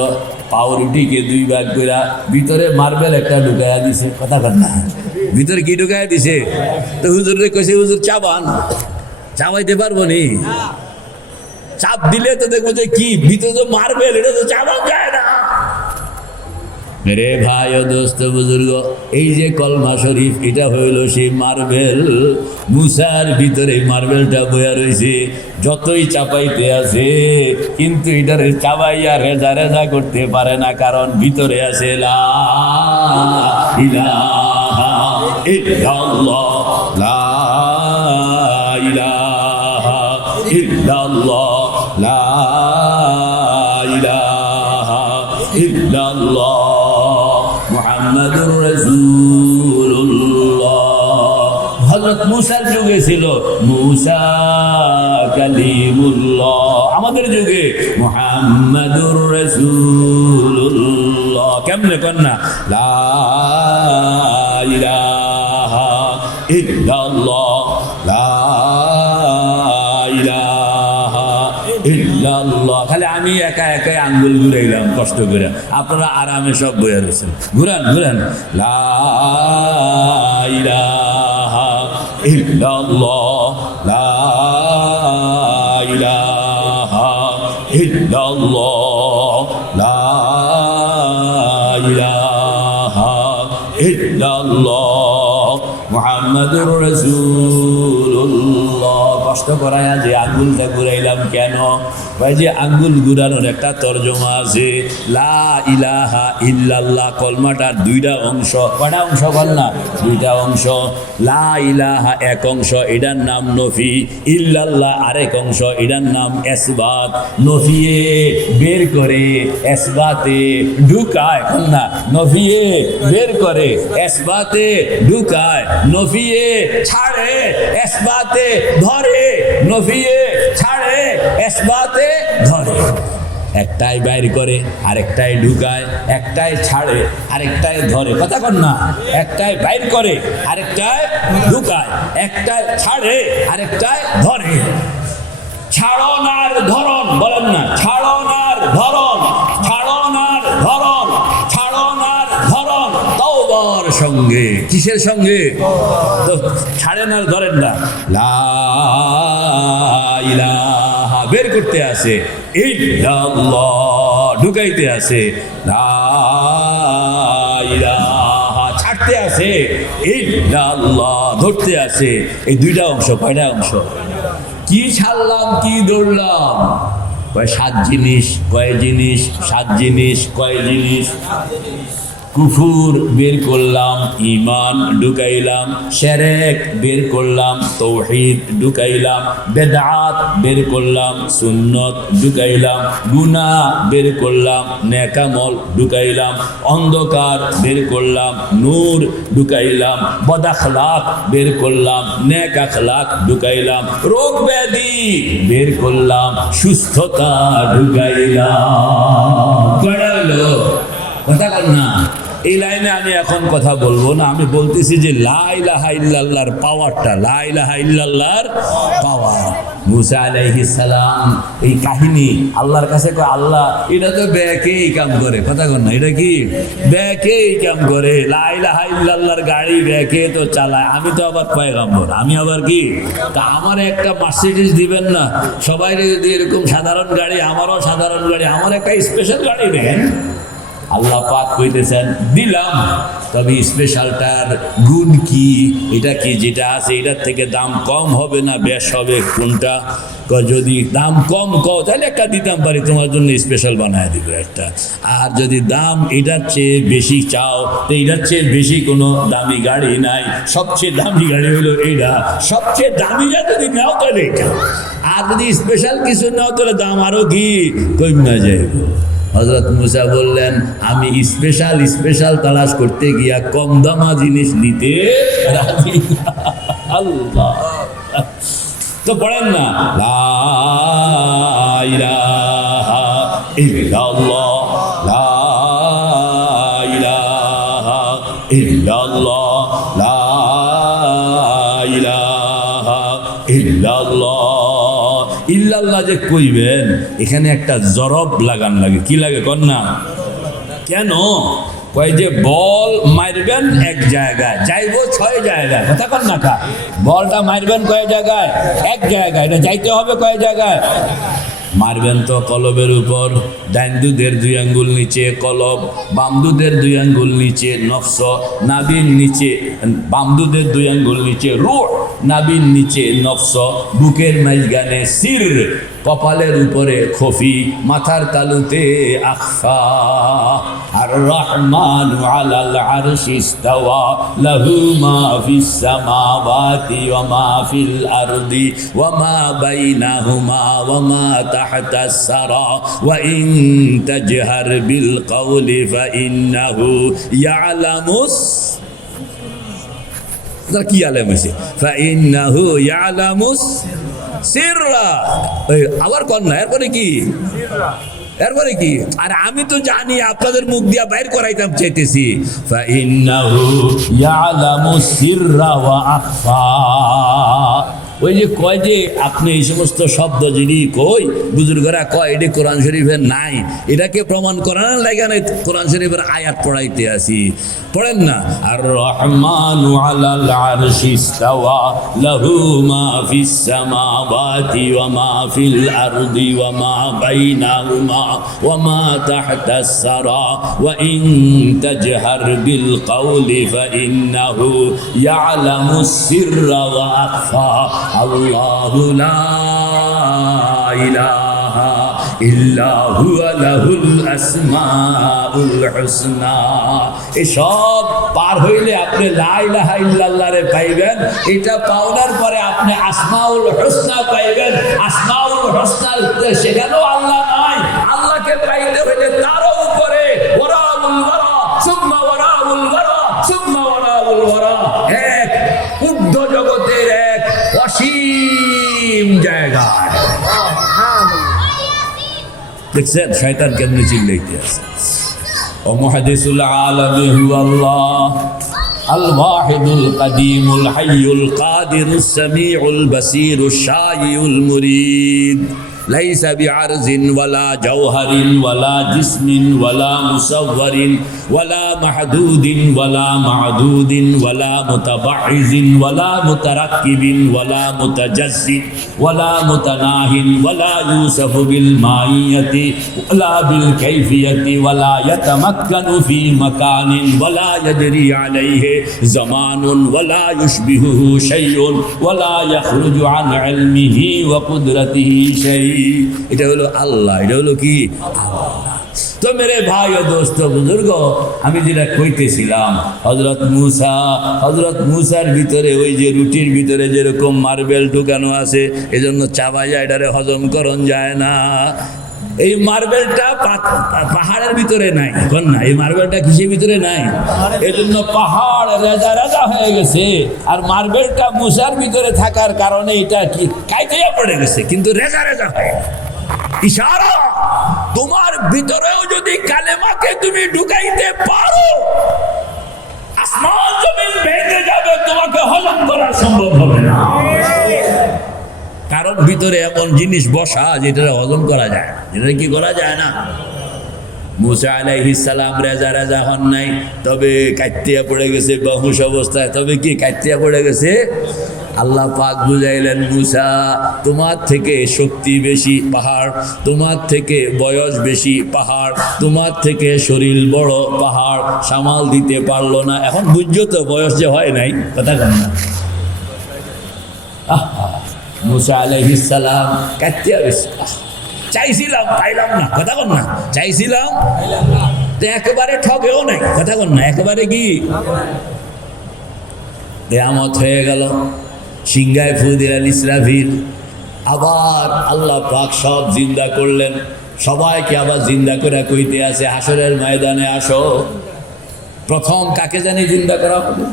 পাউরুটিকে 2 ভাগ করে ভিতরে মার্বেল একটা ঢুকাইয়া দিছে। কথা কর না, ভিতরে কি ঢুকাইয়া দিছে? তো হুজুরে কইছে, হুজুর চাবান, চাবাইতে পারবো নি? চাপ দিলে তো দেখবো যে কি ভিতরে তো মার্বেল, এটা তো চাবান যায় না। রে ভাই ও দোস্ত বুজুর্গ, এই যে কলমা শরীফ, এটা হইল সেই মার্বেল। মুসার ভিতরে মার্বেলটা বয়া রয়েছে, যতই চাপাইতে আছে কিন্তু এটারে চাবাইয়া রেজা রেজা করতে পারে না, কারণ ভিতরে আছে লা ইলাহা ইল্লাল্লাহ, লা ইলাহা ইল্লাল্লাহ, লা ইলাহা ইল্লাল্লাহ মুহাম্মাদুর রাসূলুল্লাহ। হযরত মুসার যুগে ছিল মুসা কালিমুল্লাহ, আমাদের যুগে মুহাম্মাদুর রাসূলুল্লাহ। কেমনে কন্যা? লা ইলাহা ইল্লাল্লাহ, লা ইলাহা ইল্লাল্লাহ। খালি আমি একা একাই আঙ্গুল ঘুরাইলাম কষ্ট করে, আপনারা আরামে সব বইয়া রয়েছেন। ঘুরান ঘুরান, লা ইলাহা ইল্লাল্লাহ, লা ইলাহা ইল্লাল্লাহ, লা ইলাহা ইল্লাল্লাহ মুহাম্মাদুর রাসূলুল্লাহ। কষ্ট করায়া যে আঙ্গুলটা ঘুরাইলাম কেন? ভাই যে আঙ্গুল ঘুরানোর একটা তর্জমা আছে। লা ইলাহা ইল্লাল্লাহ কলমাটার 2টা অংশ। কয়টা অংশ বল না? 2টা অংশ। লা ইলাহা এক অংশ, এটার নাম নফি। ইল্লাল্লাহ আরেক অংশ, এটার নাম এসবাত। নফিয়ে বের করে, এসবাতে ঢুকায়। না, নফিয়ে বের করে, এসবাতে ঢুকায়। নফিয়ে ছাড়ে, এসবাতে ধরে। নফিয়ে ছাড়ে, এসবাতে ধরে। একটাই বাইর করে, আরেকটাই ঢুকায়। একটাই ছাড়ে, আরেকটাই ধরে। কথা কন না? একটাই বাইর করে, আরেকটাই ঢুকায়। একটাই ছাড়ে, আরেকটাই ধরে। ছাড়নার ধরন বলেন না, ছাড়নার ধরন, ছাড়নার ধরন, ছাড়নার ধরন তওবার সঙ্গে। কিসের সঙ্গে? তো ছাড়েন আর ধরেন না। লা ইলাহা বের করতে আসে, ইল্লাল্লাহ ঢুকাইতে আসে। লা ইলাহা ছাড়তে আসে, ইল্লাল্লাহ ধরতে আসে। এই 2টা অংশ। কয়টা অংশ? কি ছাড়লাম, কি ধরলাম? কয় 7 জিনিস। কয় জিনিস? 7 জিনিস। কয় জিনিস? কুফুর বের করলাম, ঈমান ঢুকাইলাম, শিরক বের করলাম, তাওহীদ ঢুকাইলাম, বিদআত বের করলাম, সুন্নাত ঢুকাইলাম, গুনাহ বের করলাম, নেক আমল ঢুকাইলাম, অন্ধকার বের করলাম, নূর ঢুকাইলাম, বদ আখলাক বের করলাম, নেক আখলাক ঢুকাইলাম, রোগ ব্যাধি বের করলাম, সুস্থতা ঢুকাইলাম। কড়ালো কথা কর না। এই লাইনে আমি এখন কথা বলবো না, আমি বলতেছি যে লা ইলাহা ইল্লাল্লাহর পাওয়ারটা, লা ইলাহা ইল্লাল্লাহর পাওয়ার। মুসা আলাইহিস সালাম এই কাহিনী আল্লাহর কাছে কয়, আল্লাহ এটা তো ব্যাকেই কাম করে, কথা কর না, এটা কি ব্যাকেই কাম করে, লা ইলাহা ইল্লাল্লাহর গাড়ি ব্যাকে তো চালায়, আমি তো আবার পয়গম্বর, আমি আবার কি, তা আমার একটা মার্সিডিজ দিবেন না? সবাই যদি এরকম সাধারণ গাড়ি, আমারও সাধারণ গাড়ি, আমার একটা স্পেশাল গাড়ি দেন। আল্লাহ পাক কইতেছেন দিলাম, তবে স্পেশালটার গুণ কি, এটা কি, যেটা আছে এটার থেকে দাম কম হবে না বেশ হবে, কোনটা? যদি দাম কম কও তাহলে একটা দিতাম পারি, তোমার জন্য স্পেশাল বানায় দিব একটা। আর যদি দাম এটার চেয়ে বেশি চাও তো এটার চেয়ে বেশি কোনো দামি গাড়ি নাই, সবচেয়ে দামি গাড়ি হলো এইটা, সবচেয়ে দামিটা যদি নাও তাহলে এটা, আর যদি স্পেশাল কিছু নাও তাহলে দাম আরও কি কমে যায়। হযরত মুসা বললেন, আমি স্পেশাল স্পেশাল তালাশ করতে গিয়া কম দামা জিনিস নিতে রাজি না। আল্লাহ তো পড়েন না, লা ইলাহা ইল্লাল্লাহ, লা ইলাহা ইল্লাল্লাহ, লা ইলাহা ইল্লাল্লাহ। ইল্লাল্লাহ যে কইবেন এখানে একটা জরব লাগান লাগে, কি লাগে কন্যা? কেন কয় যে বল মারবেন এক জায়গায়, যাইব 6 জায়গায়, কথা কন না কা, বলটা মারবেন কয় জায়গায়? এক জায়গায়, এটা যাইতে হবে কয় জায়গায়? মারবেন তো কলবের উপর, ডাইন দুধের 2 আঙ্গুল নিচে কলব, বাম দুধের 2 আঙ্গুল নিচে নফস, নাভির নিচে বাম দুধের 2 আঙ্গুল নিচে রূহ, নাভির নিচে নফস, বুকের মাঝখানে সির, কপালের উপরে খফি, মাথার তালুতে আখফা। আর রহমানু আলাল আরশি ইস্তাওয়া, লাহু মা ফিস সামাওয়াতি ওয়া মা ফিল আরদি ওয়া মা বাইনাহুমা ওয়া মা তাহতাস সারা ওয়া ইন তাজহার বিল কওলি ফা ইন্নাহু ইয়ালামুস, কি আলেম হইছে, ফা ইন্নাহু ইয়ালামুস সিররা। আবার কর না, এরপরে কি, এরপরে কি? আর আমি তো জানি, আপনাদের মুখ দিয়া বাইর করাইতাম চাইতেছি, ফা ইন্নাহু ইয়ালামুস সিররা ওয়া আখফা। ওই যে কয় যে আপনি এই সমস্ত শব্দ যিনি কই বুজুর্গরা কয় এটা কোরআন শরীফের নাই, এটাকে প্রমাণ করানোর লাগে না কোরআন শরীফের আয়াত পড়াইতে আসি। পড়েন না, আর রহমানু আলাল আরশি ইস্তাওয়া, লাহু মা ফিস সামাওয়াতি ওয়া মা ফিল আরদি ওয়া মা বাইনাহুমা ওয়া মা তাহতাস সারা ওয়া ইন তাজহার বিল কওলি ফা ইন্নাহু ইয়ালামুস সিররা ওয়া আখফা। আল্লাহু লা ইলাহা ইল্লা হুয়া লাহুল আসমাউল হুসনা। এসব পার হইলে আপনি লা ইলাহা ইল্লাল্লাহরে পাইবেন, এটা পাওয়ার পরে আপনি আসমাউল হুসনা পাইবেন। আসমাউল হুসনা সেখানেও আল্লাহ নাই, আল্লাহকে পাইতে হইলে তারও উপরে ওয়ারাউল ওয়ারা সুম্মা ওয়ারাউল ওয়ারা সুম্মা ওয়ারাউল ওয়ারা, এক ঊর্ধ্ব জগতের এক অসীম জায়গায়। দেখছেন শয়তান কেমনে চিল্লাইতে আছে। ও মুহাদ্দিসুল আলামি হুয়াল্লাহ আল ওয়াহিদুল কাদিমুল হাইয়ুল কাদিরুস সামিউল বাসিরুশ শাইউল মুরিদ, ليس بعرض ولا جوهر ولا جسم ولا مصور ولا محدود ولا معدود ولا متبعز ولا متركب ولا متجسد ولا متناه ولا يوصف بالمائية ولا بالكيفية ولا يتمكن في مكان ولا يجري عليه زمان ولا يشبهه شيء ولا يخرج عن علمه وقدرته شيء। এটা হলো আল্লাহ, এটা হলো কি আল্লাহ। তো মেরে ভাই ও দোস্ত বুজুর্গ, আমি যেটা কইতেছিলাম, হযরত মূসার ভিতরে ওই যে রুটির ভিতরে যেরকম মার্বেল ঢুকানো আছে, এজন্য চাবাইয়া এটারে হজম করণ যায় না। এই মার্বেলটা পাহাড়ের ভিতরে নাই, কোন না, এই মার্বেলটা কিসের ভিতরে নাই, এই জন্য পাহাড় রেজা রেজা হয়ে গেছে। আর মার্বেলটা মূসার ভিতরে থাকার কারণে এটা কি কাইতেয়া পড়ে গেছে, কিন্তু রেজা রেজা হয়। ইশারা, তোমার ভিতরেও যদি কালেমাকে তুমি ঢুকাইতে পারো, আসমান জমিন ভেঙে যাবে, তোমাকে হজম করা সম্ভব হবে না। কারণ ভিতরে এমন জিনিস বসা যেটা হজম করা যায়, যেটা কি করা যায় না। মূসা আলাইহিস সালাম রেজা রেজা হন নাই, তবে কাইতিয়া পড়ে গেছে বেহুশ অবস্থায়। তবে কি কাইতিয়া পড়ে গেছে? আল্লাহ পাক বুঝাইলেন, মূসা তোমার থেকে শক্তি বেশি পাহাড়, তোমার থেকে বয়স বেশি পাহাড়, তোমার থেকে শরীর বড় পাহাড়, সামাল দিতে পারলো না। এখন বুঝছো তো বয়স যে হয় নাই, কথা কন না। মূসা আলাইহিস সালাম কাইতিয়া গেছে, চাইছিলাম পাইলাম না, কথা কন না, চাইছিলাম তো একেবারে ঠকেও নাই, কথা কন না, একেবারে কি কিয়ামত হয়ে গেল। সিংহায় ফু দিলেন ইসরাফিল, আবার আল্লাহ পাক সব জিন্দা করলেন, সবাইকে আবার জিন্দা করে কইতে আছে, হাসরের ময়দানে আসো। প্রথম কাকে জানি জিন্দা করা হবে?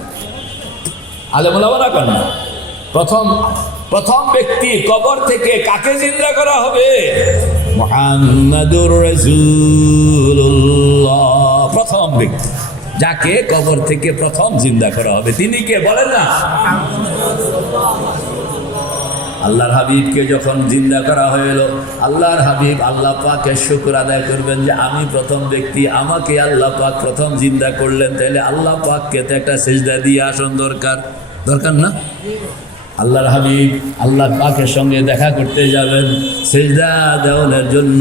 আলেম ওলামারা কন না, প্রথম ব্যক্তি কবর থেকে কাকে জিন্দা করা হবে? মুহাম্মাদুর রাসূলুল্লাহ। প্রথম ব্যক্তি যাকে কবর থেকে প্রথম জিন্দা করা হবে তিনি কে বলেন না? আল্লাহর হাবিবকে যখন জিন্দা করা হলো, আল্লাহর হাবিব আল্লাহ পাকের শুকর আদায় করবেন যে আমি প্রথম ব্যক্তি, আমাকে আল্লাহ পাক প্রথম জিন্দা করলেন, তাহলে আল্লাহ পাককে তো একটা সেজদা দিয়ে আসন দরকার না? আল্লাহর হাবিব আল্লাহ পাকের সঙ্গে দেখা করতে যাবেন সেজদা দেওয়ার জন্য।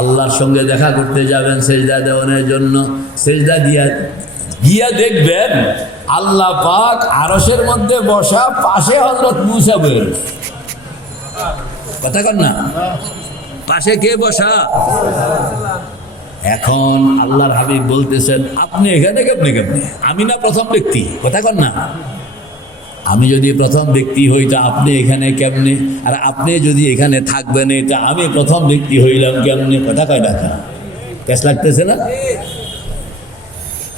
আল্লাহর সঙ্গে দেখা করতে যাবেন সেজদা দেওয়ার জন্য। সেজদা গিয়া দেখবেন আল্লাহ পাক আরশের মধ্যে বসা, পাশে হযরত মূসা বের। কথা কন না, পাশে কে বসা? এখন আল্লাহর হাবিব বলতেছেন, আপনি এখানে কেমনে? আমি না প্রথম ব্যক্তি, কথা কন না। আমি যদি প্রথম ব্যক্তি হই তো আপনি এখানে কেমনে? আর আপনি যদি এখানে থাকবেন এটা আমি প্রথম ব্যক্তি হইলাম কেমনে? কথা কয় না, কেস লাগতেছে না?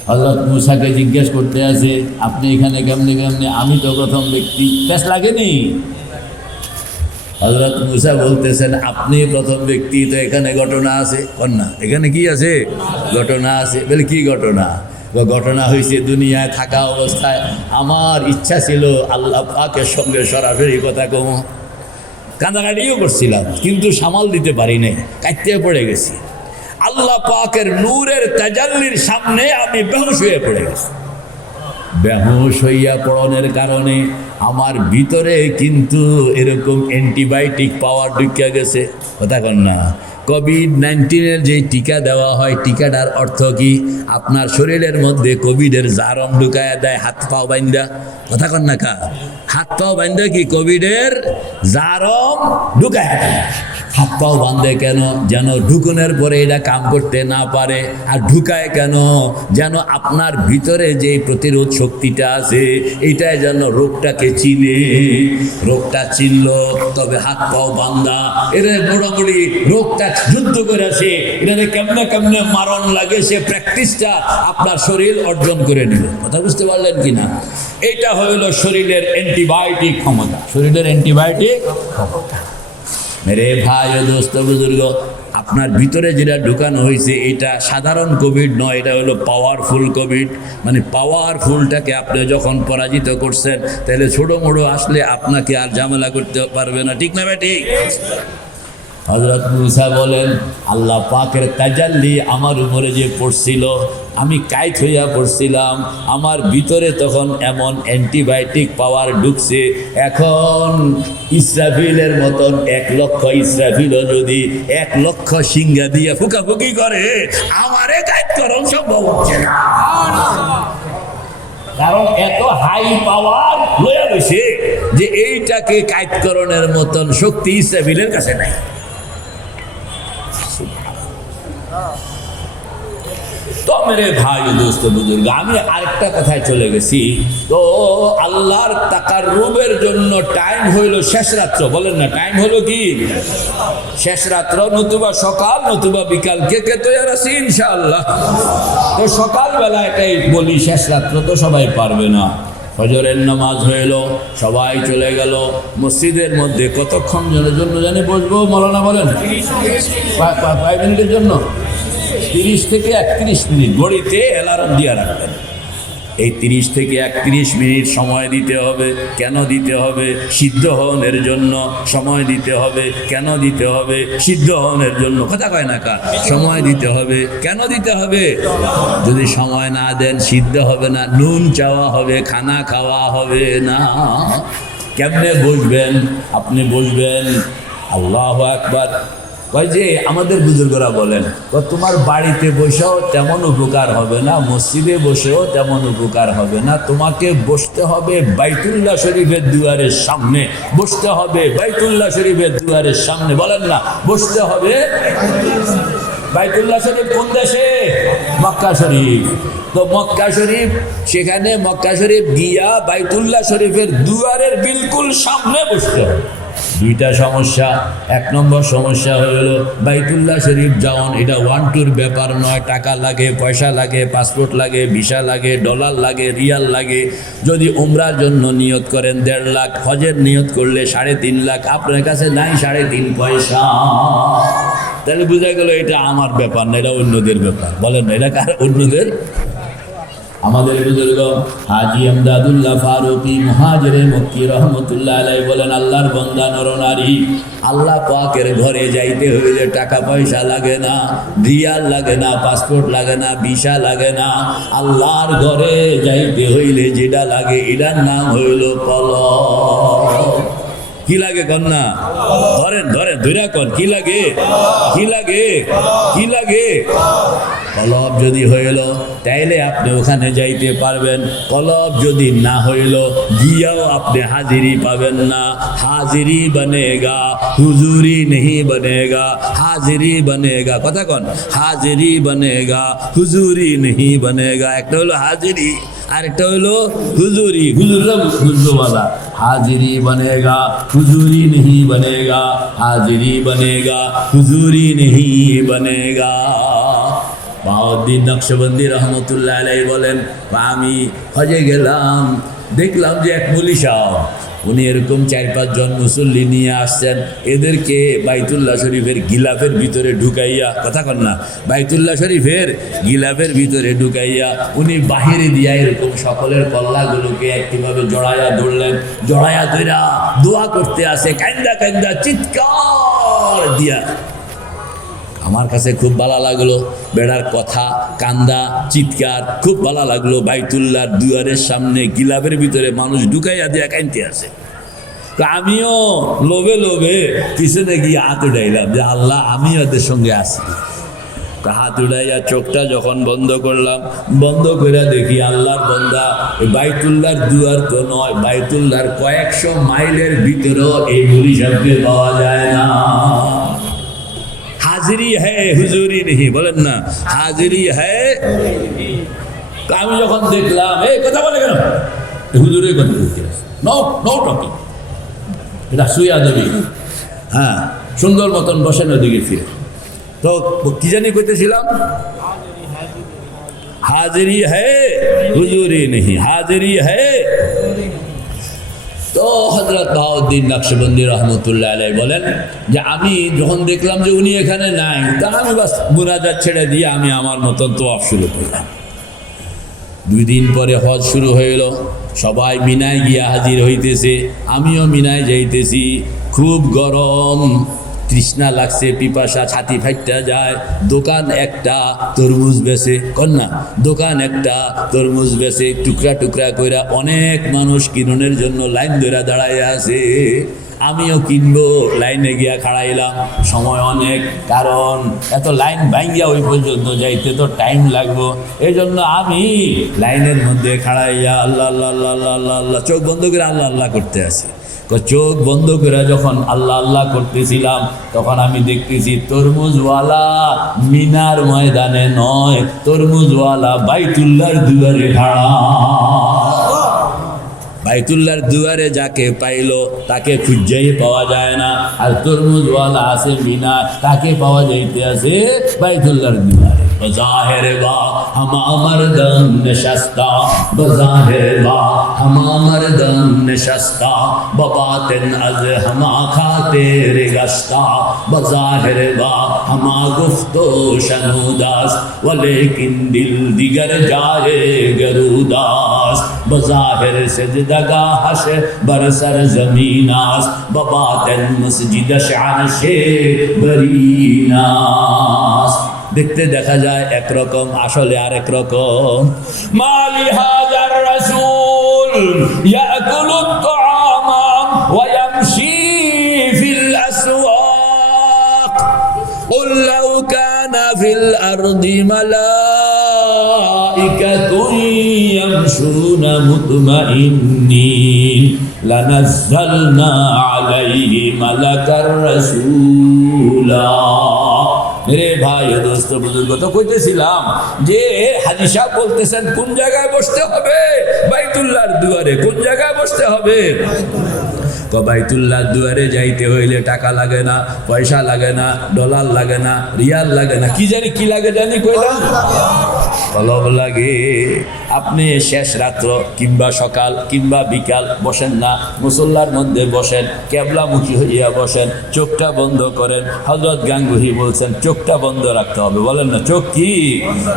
হযরত মূসাকে জিজ্ঞেস করতে আছে, আপনি এখানে কেমনে? আমি তো প্রথম ব্যক্তি, কেস লাগেনি? হযরত মূসা বলতেছেন, আপনি প্রথম ব্যক্তি, তো এখানে ঘটনা আছে। কন্যা, এখানে কি আছে? ঘটনা আছে। বলে কি ঘটনা? ঘটনা হয়েছে, দুনিয়ায় থাকা অবস্থায় আমার ইচ্ছা ছিল আল্লাহ পাকের সঙ্গে সরাসরি কথা কম, কাঁদাকাটিও করছিলাম, কিন্তু সামাল দিতে পারি নাই, কাঁদতে পড়ে গেছি। আল্লাহ পাকের নূরের তাজাল্লির সামনে আমি বেহুশ হয়ে পড়ে গেছি। বেহুশ হইয়া পড়নের কারণে আমার ভিতরে কিন্তু এরকম অ্যান্টিবায়োটিক পাওয়ার ঢুকিয়া গেছে। কথা কন না, কোভিড-19 যে টিকা দেওয়া হয়, টিকাটার অর্থ কি? আপনার শরীরের মধ্যে কোভিডের জারম ঢুকায়া দেয় হাত পাও বাইন্দা। কথা কন না কা, হাত পাও বাইন্দা কি কোভিডের জারম ঢুকায়া দেয়। হাত পাও বাঁধে কেন? যেন ঢুকনের পরে এটা কাম করতে না পারে। আর ঢুকায় কেন? যেন আপনার ভিতরে যে প্রতিরোধ শক্তিটা আছে এটাই যেন রোগটাকে চিনে। রোগটা চিনল তবে হাত পাও বান্ধা, এর মোটামুটি রোগটা যুদ্ধ করে আসে, এটা কেমনে মারণ লাগে সে প্র্যাকটিসটা আপনার শরীর অর্জন করে নিল। কথা বুঝতে পারলেন কিনা? এটা হইল শরীরের অ্যান্টিবায়োটিক ক্ষমতা, শরীরের অ্যান্টিবায়োটিক ক্ষমতা। মেরে ভাই ও দোস্ত বুজুর্গ, আপনার ভিতরে যেটা ঢুকানো হয়েছে এটা সাধারণ কোভিড নয়, এটা হলো পাওয়ারফুল কোভিড। মানে পাওয়ারফুলটাকে আপনি যখন পরাজিত করছেন তাহলে ছোটো মোটো আসলে আপনাকে আর ঝামেলা করতে পারবে না, ঠিক না ভাই? ঠিক। হযরত মূসা বলেন, আল্লাহ পাকের তাজাল্লি আমার উপরে যে পড়ছিল, আমি কাইত হইয়া পড়ছিলাম, আমার ভিতরে তখন এমন অ্যান্টিবায়োটিক পাওয়ার ঢুকছে। এখন ইসরাফিলের মতন 1 লক্ষ ইসরাফিলও যদি 1 লক্ষ সিংহা দিয়ে ফুকাফুকি করে, আমারে কাইত করণ সম্ভব হচ্ছে না। কারণ এত হাই পাওয়ার লইয়া গেছে যে এইটাকে কাইতকরণের মতন শক্তি ইসরাফিলের কাছে নাই। তো মেরে ভাই দোস্ত বুজুর্গ, আমি আরেকটা কথায় চলে গেছি। তো আল্লাহর তাকাররুবের জন্য টাইম হইল শেষ রাত্র, বলেন না, টাইম হলো কি শেষ রাত্র, নতুবা সকাল নতুবা বিকাল। কে কে তৈরি আছি ইনশাআল্লাহ? তো সকালবেলা এটাই বলি, শেষ রাত্র তো সবাই পারবে না। ফজরের নামাজ হইল, সবাই চলে গেল মসজিদের মধ্যে। কতক্ষণ জন্য জানি বসবো মৌলানা বলেন? 5 মিনিটের জন্য, 30 থেকে 31 মিনিট ঘড়িতে অ্যালার্ম দিয়ে রাখবেন। এই 30 থেকে 31 মিনিট সময় দিতে হবে। কেন দিতে হবে? সিদ্ধ হওয়ার জন্য সময় দিতে হবে। কেন দিতে হবে? সিদ্ধ হওয়ার জন্য। কথা কয় না কা? সময় দিতে হবে। কেন দিতে হবে? যদি সময় না দেন সিদ্ধ হবে না, নুন চাওয়া হবে, খানা খাওয়া হবে না। কেমনে বসবেন? আপনি বসবেন, আল্লাহু আকবার। ওই যে আমাদের বুজুর্গরা বলেন, তোমার বাড়িতে বসেও তেমন উপকার হবে না, মসজিদে বসেও তেমন উপকার হবে না, তোমাকে বসতে হবে বাইতুল্লাহ শরীফের দুয়ারের সামনে, বসতে হবে বাইতুল্লাহ শরীফের দুয়ারের সামনে। বলেন না, বসতে হবে বাইতুল্লাহ শরীফ কোন দেশে? মক্কা শরীফ। তো মক্কা শরীফ, সেখানে মক্কা শরীফ গিয়া বাইতুল্লাহ শরীফের দুয়ারের বিলকুল সামনে বসতে হবে। দুইটা সমস্যা। 1 নম্বর সমস্যা হলো বাইতুল্লাহ শরীফ যাওন, এটা 1-2 ব্যাপার নয়। টাকা লাগে, পয়সা লাগে, পাসপোর্ট লাগে, ভিসা লাগে, ডলার লাগে, রিয়াল লাগে। যদি উমরার জন্য নিয়ত করেন 1.5 লাখ, হজের নিয়ত করলে 3.5 লাখ, আপনার কাছে নাই 3.5 পয়সা, তাহলে বোঝা গেল এটা আমার ব্যাপার না, এটা অন্যদের ব্যাপার। বলেন না, এটা কার? অন্যদের। আমাদের বুজুর্গ হাজী আমদাদুল্লাহ ফারুকী মুহাজিরে মক্কি রহমতুল্লাহ আলাইহি বলেন, আল্লাহর বান্দা নরনারী, আল্লাহ পাকের ঘরে যাইতে হইলে টাকা পয়সা লাগে না, রিয়াল লাগে না, পাসপোর্ট লাগে না, ভিসা লাগে না। আল্লাহর ঘরে যাইতে হইলে যেটা লাগে এটার নাম হইল কলব। কি লাগে কন্যা? ধরেন ধরেন ধৈরা কর, কি লাগে? কি লাগে? কি লাগে? কলব যদি হইল তাইলে আপনি ওখানে যাইতে পারবেন। কলব যদি না হইল গিয়াও আপনি হাজিরি পাবেন না। হাজিরি বনেগা, হুজুরি नहीं बनेगा। হাজিরি বনেগা, কথা কন, হাজিরি বনেগা, হুজুরি नहीं बनेगा। একটা হলো হাজিরি আর একটা হলো হুজুরি। হুজুররা বুঝবোওয়ালা। হাজিরি বনেগা, হুজুরি नहीं बनेगा। हाजिरी बनेगा, हुजूरी नहीं बनेगा। বাউদ্দিন নকশবন্দি রহমতুল্লাহ আলাইহি বলেন, আমি হজে গেলাম, দেখলাম যে এক মুলি সাহেব, উনি এরকম 4-5 জন মুসল্লি নিয়ে আসছেন। এদেরকে বাইতুল্লাহ শরীফের গিলাফের ভিতরে ঢুকাইয়া, কথা কন না, বাইতুল্লাহ শরীফের গিলাফের ভিতরে ঢুকাইয়া উনি বাহিরে দিয়া এরকম সকলের কল্লাগুলোকে একইভাবে জড়াইয়া ধরলেন। জড়াইয়া ধইরা দোয়া করতে আসে, কান্দা কান্দা চিৎকার দিয়া। আমার কাছে খুব ভালো লাগলো বেড়ার কথা, কান্দা চিৎকার খুব ভালো লাগলো। বাইতুল্লাহর দুয়ারের সামনে গিলাফের ভিতরে মানুষ ঢুকাইয়া দিয়া কাঁদতে আসে। আমিও লোভে লোভে পিছনে গিয়ে হাত উঠাইলাম যে আল্লাহ আমি ওদের সঙ্গে আসি। হাত উঠাইয়া চোখটা যখন বন্ধ করলাম, বন্ধ করে দেখি আল্লাহর বান্দা, বাইতুল্লাহর দুয়ার তো নয়, বাইতুল্লাহর কয়েকশো মাইলের ভিতরেও এই মুলি সাহেবকে পাওয়া যায় না। হাজিরি হ্যাঁ, হুজুরি নেই। বলেন না, হাজিরি হ্যাঁ। আমি যখন দেখলাম, এই কথা বলে কেন, হুজুরের কথা বলতে নো নো টকিং, এটা শুয়া দেবী। হ্যাঁ, সুন্দর মতন বসেন ওদিকে ফিরে। তো কি জানি কইতেছিলাম, হাজিরি হ্যাঁ হুজুরি নেই, হাজিরি হ্যাঁ। তো হযরত বাউদ্দিন নকশবন্দি রহমতুল্লাহ আলাইহি বলেন যে আমি যখন দেখলাম যে উনি এখানে নাই, তা আমি বাস মুনাজাত ছেড়ে দিয়ে আমি আমার মতন তোয়াফ শুরু করলাম। 2 দিন পরে হজ শুরু হইল, সবাই মিনায় গিয়া হাজির হইতেছে, আমিও মিনায় যাইতেছি। খুব গরম, তৃষ্ণা লাগছে, পিপাসা, ছাতি ফাইটা যায়। দোকান একটা তরমুজ বেচে, কন্যা দোকান একটা তরমুজ বেচে, টুকরা টুকরা কইরা অনেক মানুষ কিননের জন্য লাইন ধরে দাঁড়ায় আছে। আমিও কিনবো, লাইনে গিয়া খাড়াইলাম। সময় অনেক, কারণ এত লাইন ভাঙ্গিয়া ওই পর্যন্ত যাইতে তো টাইম লাগবো। এই জন্য আমি লাইনের মধ্যে খাড়াইয়া আল্লাহ আল্লাহ আল্লাহ আল্লাহ আল্লাহ, চোখ বন্ধ করে আল্লাহ আল্লাহ করতে আসি। চোখ বন্ধ করে যখন আল্লাহ আল্লাহ করতেছিলাম তখন আমি দেখতেছি তরমুজওয়ালা মিনার ময়দানে নয়, তরমুজওয়ালা বাইতুল্লাহর দুয়ারে খাড়া। বাইতুল্লাহর দুয়ারে যাকে পাইলো তাকে খুঁজেই পাওয়া যায় না, আর তরমুজওয়ালা আছে মিনা, তাকে পাওয়া যাইতে আছে বাইতুল্লাহর দুয়ারে। बज़ाहिर वा हमा मर्दम नशस्ता, बज़ाहिर वा हमा मर्दम नशस्ता, बबातिन अज हमा खातिर गश्ता, बज़ाहिर वा हमा गुफ्तो शनूदास, वलेकिन दिल दिगर जाए गरूदास, बज़ाहिर सजदगा हश बरसर ज़मीनास, बबातिन मस्जिद शानशे बरीनास। দেখতে দেখা যায় একরকম, আসলে আরেক রকম। মালি হাজার রাসূল ইয়াকুলুত তাআমা ওয়া ইয়ামশি ফিল আসওয়াক, কুল লাউ কানা ফিল আরদি মালাইকাতুন ইয়ামশুনা মুতমাইন্নিন লানাজ্জালনা আলাইহি মালাকার রাসূলা। রে ভাই দোস্ত বুজুর্গ, তো কইতেছিলাম যে হাজী সাহেব বলতেছেন কোন জায়গায় বসতে হবে? বাইতুল্লাহর দুয়ারে। কোন জায়গায় বসতে হবে? বাইতুল্লাহর দুয়ারে যাইতে হইলে টাকা লাগে না, পয়সা লাগে না, ডলার লাগে না, রিয়াল লাগে না, কি জানি কি লাগে জানি কইলাম, কলব লাগে। আপনি শেষ রাত্র কিংবা সকাল কিংবা বিকাল বসেন না, মুসল্লার মধ্যে বসেন, কেবলামুখী হইয়া বসেন, চোখটা বন্ধ করেন। হযরত গাঙ্গুহি বলছেন চোখটা বন্ধ রাখতে হবে। বলেন না চোখ কি?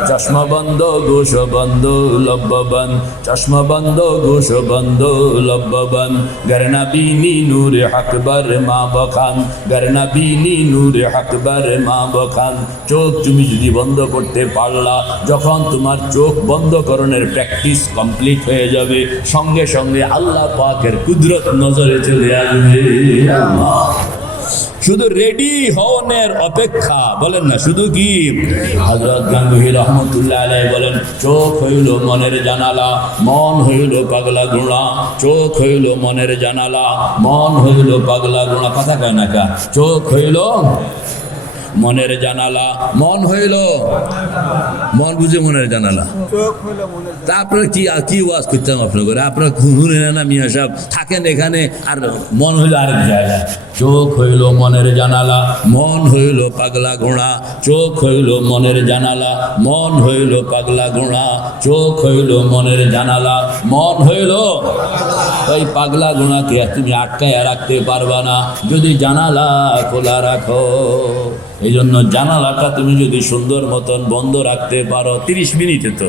চশমা বন্ধ, গোশ বন্ধ, লব্ব বন্ধ, চশমা বন্ধ, গোশ বন্ধ, লব্ব বন্ধ। গরনা বিনি নূরে আকবর মা বখান, গরনা বিনি নূরে আকবর মা বখান। চোখ তুমি যদি বন্ধ করতে পারলা, যখন তোমার চোখ বন্ধ করণের প্র্যাকটিস কমপ্লিট হয়ে যাবে, সঙ্গে সঙ্গে আল্লাহ পাকের কুদরত নজরে চলে আসবে। শুধু রেডি হওয়ার অপেক্ষা। বলেন না শুধু কি? হযরত গাঙ্গুহি রহমতুল্লাহ আলাইহি বলেন চোখ হইল মনের জানালা, মন হইল পাগলা ঘোড়া। চোখ হইল মনের জানালা, মন হইল পাগলা ঘোড়া। কথা কয় না কা? চোখ হইল মনের জানালা, মন হইল, মন বুঝে মনের জানালা। তা আপনারা কি ওয়াজ করতাম আপনার? আপনারা শুনেন না মিয়া সাহেব, থাকেন এখানে আর মন হইল আরেক জায়গায়। চোখ হইল মনের জানালা, মন হইল পাগলা ঘোড়া। চোখ হইল মনের জানালা, মন হইল পাগলা ঘোড়া। চোখ হইল মনের জানালা, মন হইল। ওই পাগলা ঘোড়াকে তুমি আটকায় রাখতে পারবা না যদি জানালা খোলা রাখো। এই জন্য জানালাটা তুমি যদি সুন্দর মতন বন্ধ রাখতে পারো, 30 মিনিটে তো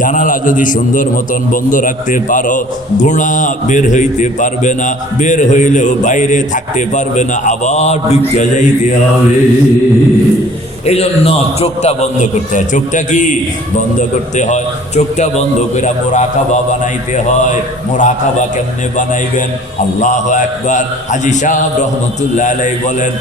জানালা যদি সুন্দর মতন বন্ধ রাখতে পারো, ঘোড়া বের হইতে পারবে না, বের হইলেও বাইরে থাকতে পারবে না, আবার ঢুকে যাইতে হবে। এই জন্য চোখটা বন্ধ করতে হয়। চোখটা কি বন্ধ করতে হয়? চোখটা বন্ধ করে মুরাকাবা বানাইতে হয়। মুরাকাবা কেমনে বানাইবেন? আল্লাহু আকবার। হাজী সাহেব রহমতুল্লাহ আলাইহি বলেন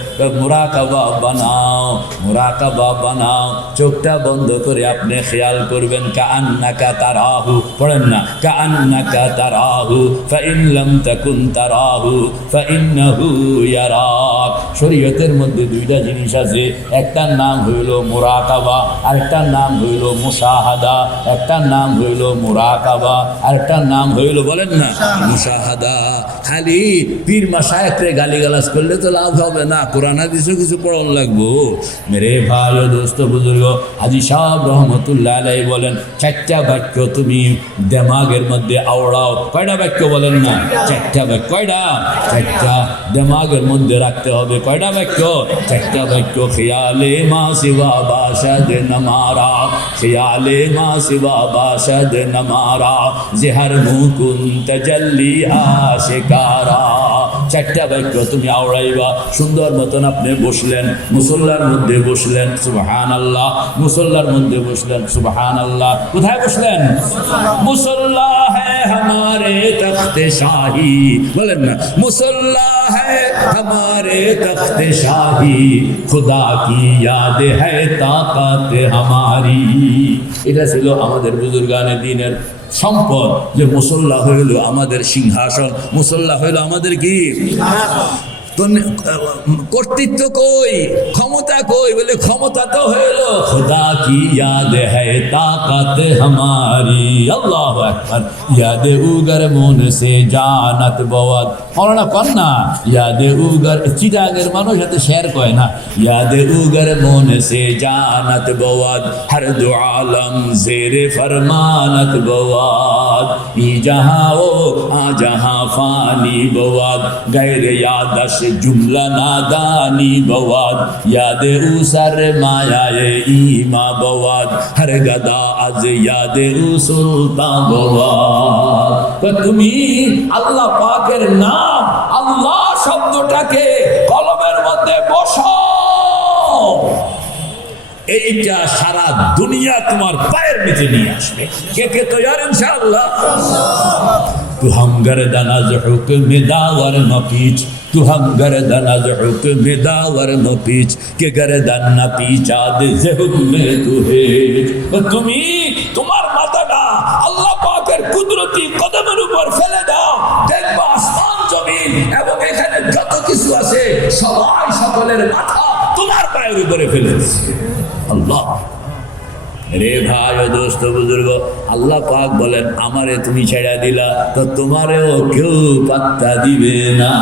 মুরাকাবা বানাও, মুরাকাবা বানাও। চোখটা বন্ধ করে আপনি খেয়াল করবেন কাআন্নাকা তারাহু। পড়েন না কাআন্নাকা তারাহু ফাইন লাম তাকুন তারাহু ফাইন্নাহু ইয়ারাক। শরীয়তের মধ্যে দুইটা জিনিস আছে, একটার নাম হইল মুরাকাবা, আরেকটার নাম হইল মুশাহাদা। একটার নাম হইল মুরাকাবা, আরেকটার নাম হইল বলেন না মুশাহাদা। খালি পীর মাশায়েখরে গালিগালাজ করলে তো লাভ হবে না, কোরআন হাদিসও কিছু পড়ন লাগবো। মেরে ভাই ও দোস্ত বুজুর্গ, হাজী সাহেব রহমতুল্লাহ আলাইহি বলেন 4টা বাক্য তুমি দেমাগের মধ্যে আওড়াও। কয়টা বাক্য বলেন না? 4টা বাক্য। কয়টা? 4টা দেমাগের মধ্যে রাখতে হবে। কয়টা বাক্য? 4টা বাক্য। খিয়ালে মা सिवा बाशद नमारा, ख्याले मा सिवा बाशद नमारा, जिहर मुकुन तजल्ली आशिकारा। 4টা বাক্য তুমি আওড়াইবা। সুন্দর মতন আপনি বসলেন, মুসল্লার মধ্যে বসলেন, সুবহানাল্লাহ। মুসল্লার মধ্যে বসলেন, সুবহানাল্লাহ। কোথায় বসলেন? মুসল্লা হ্যাঁ हमारे तख्त शाही, बोलें ना, मुसल्ला है हमारे तख्त शाही, खुदा की याद है ताकत हमारी। এটা ছিল আমাদের বুজুর্গানে দিনের সম্পদ, যে মুসল্লা হইল আমাদের সিংহাসন, মুসল্লা হইল আমাদের কি কর্তৃত্ব কই, ক্ষমতা কই, বলে ক্ষমতা তো হইল খুদা কি ইয়াদ है ताकत हमारी। আল্লাহু আকবার। ইয়াদে উগর মন সে জানাত বওয়াত, মৌলানা কন্যা ইয়াদে উগর, চিটাগের মানুষ এত শের কয় না, ইয়াদে উগর মন সে জানাত বওয়াত, হর দু আলম জেরে ফরমানত বওয়াত, ই জাহাঁ ও আ জাহাঁ ফানি বওয়াত, গैर यादश जुमला नादानी बवाद, यादे उ सर मायाए ईमा बवाद, हर गदा आज यादे उ सुल्तान बवाद। तो তুমি আল্লাহ পাকের নাম আল্লাহ শব্দটাকে কলমের মধ্যে বসাও, এইটা সারা দুনিয়া তোমার পায়ের নিচে নিয়ে আসবে। কে কে তৈয়ার ইনশাআল্লাহ? तू हम गर्दन अज हुक्म दावर न पीछ, तू हम गर्दन अज हुक्म दावर न पीछ, के गर्दन न पीछा दे ज़ुल्म तू है। তুমি তোমার মাথাটা আল্লাহ পাকের কুদরতি কদমের উপর ফেলে দাও, দেখবা আসমান জমিন এবং এখানে যত কিছু আছে সবাই সকলের মাথা তোমার পায়ের উপরে ফেলে দিয়েছে। আল্লাহ রে ভাই ও দোস্ত বুজুর্গ, আল্লাহ পাক বলেন আমারে তুমি ছেড়া দিলা তো তোমারেও কেউ পাত্তা দিবে না।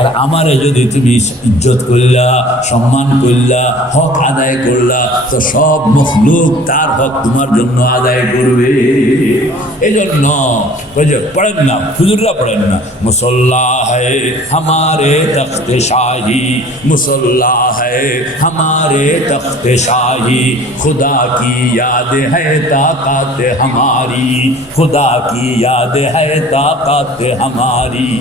আর আমারে যদি তুমি ইজ্জত করলা, সম্মান করলা, হক আদায় করলা, তো সব মখলুক তার হক তোমার জন্য আদায় করবে। এই জন্য পড়েন না, হুজুররা পড়েন না, মুসল্লা হ্যায় हमारे तख्त शाही, मुसल्ला है हमारे तख्त शाही, खुदा की याद है ताकत हमारी, खुदा की याद है ताकत हमारी।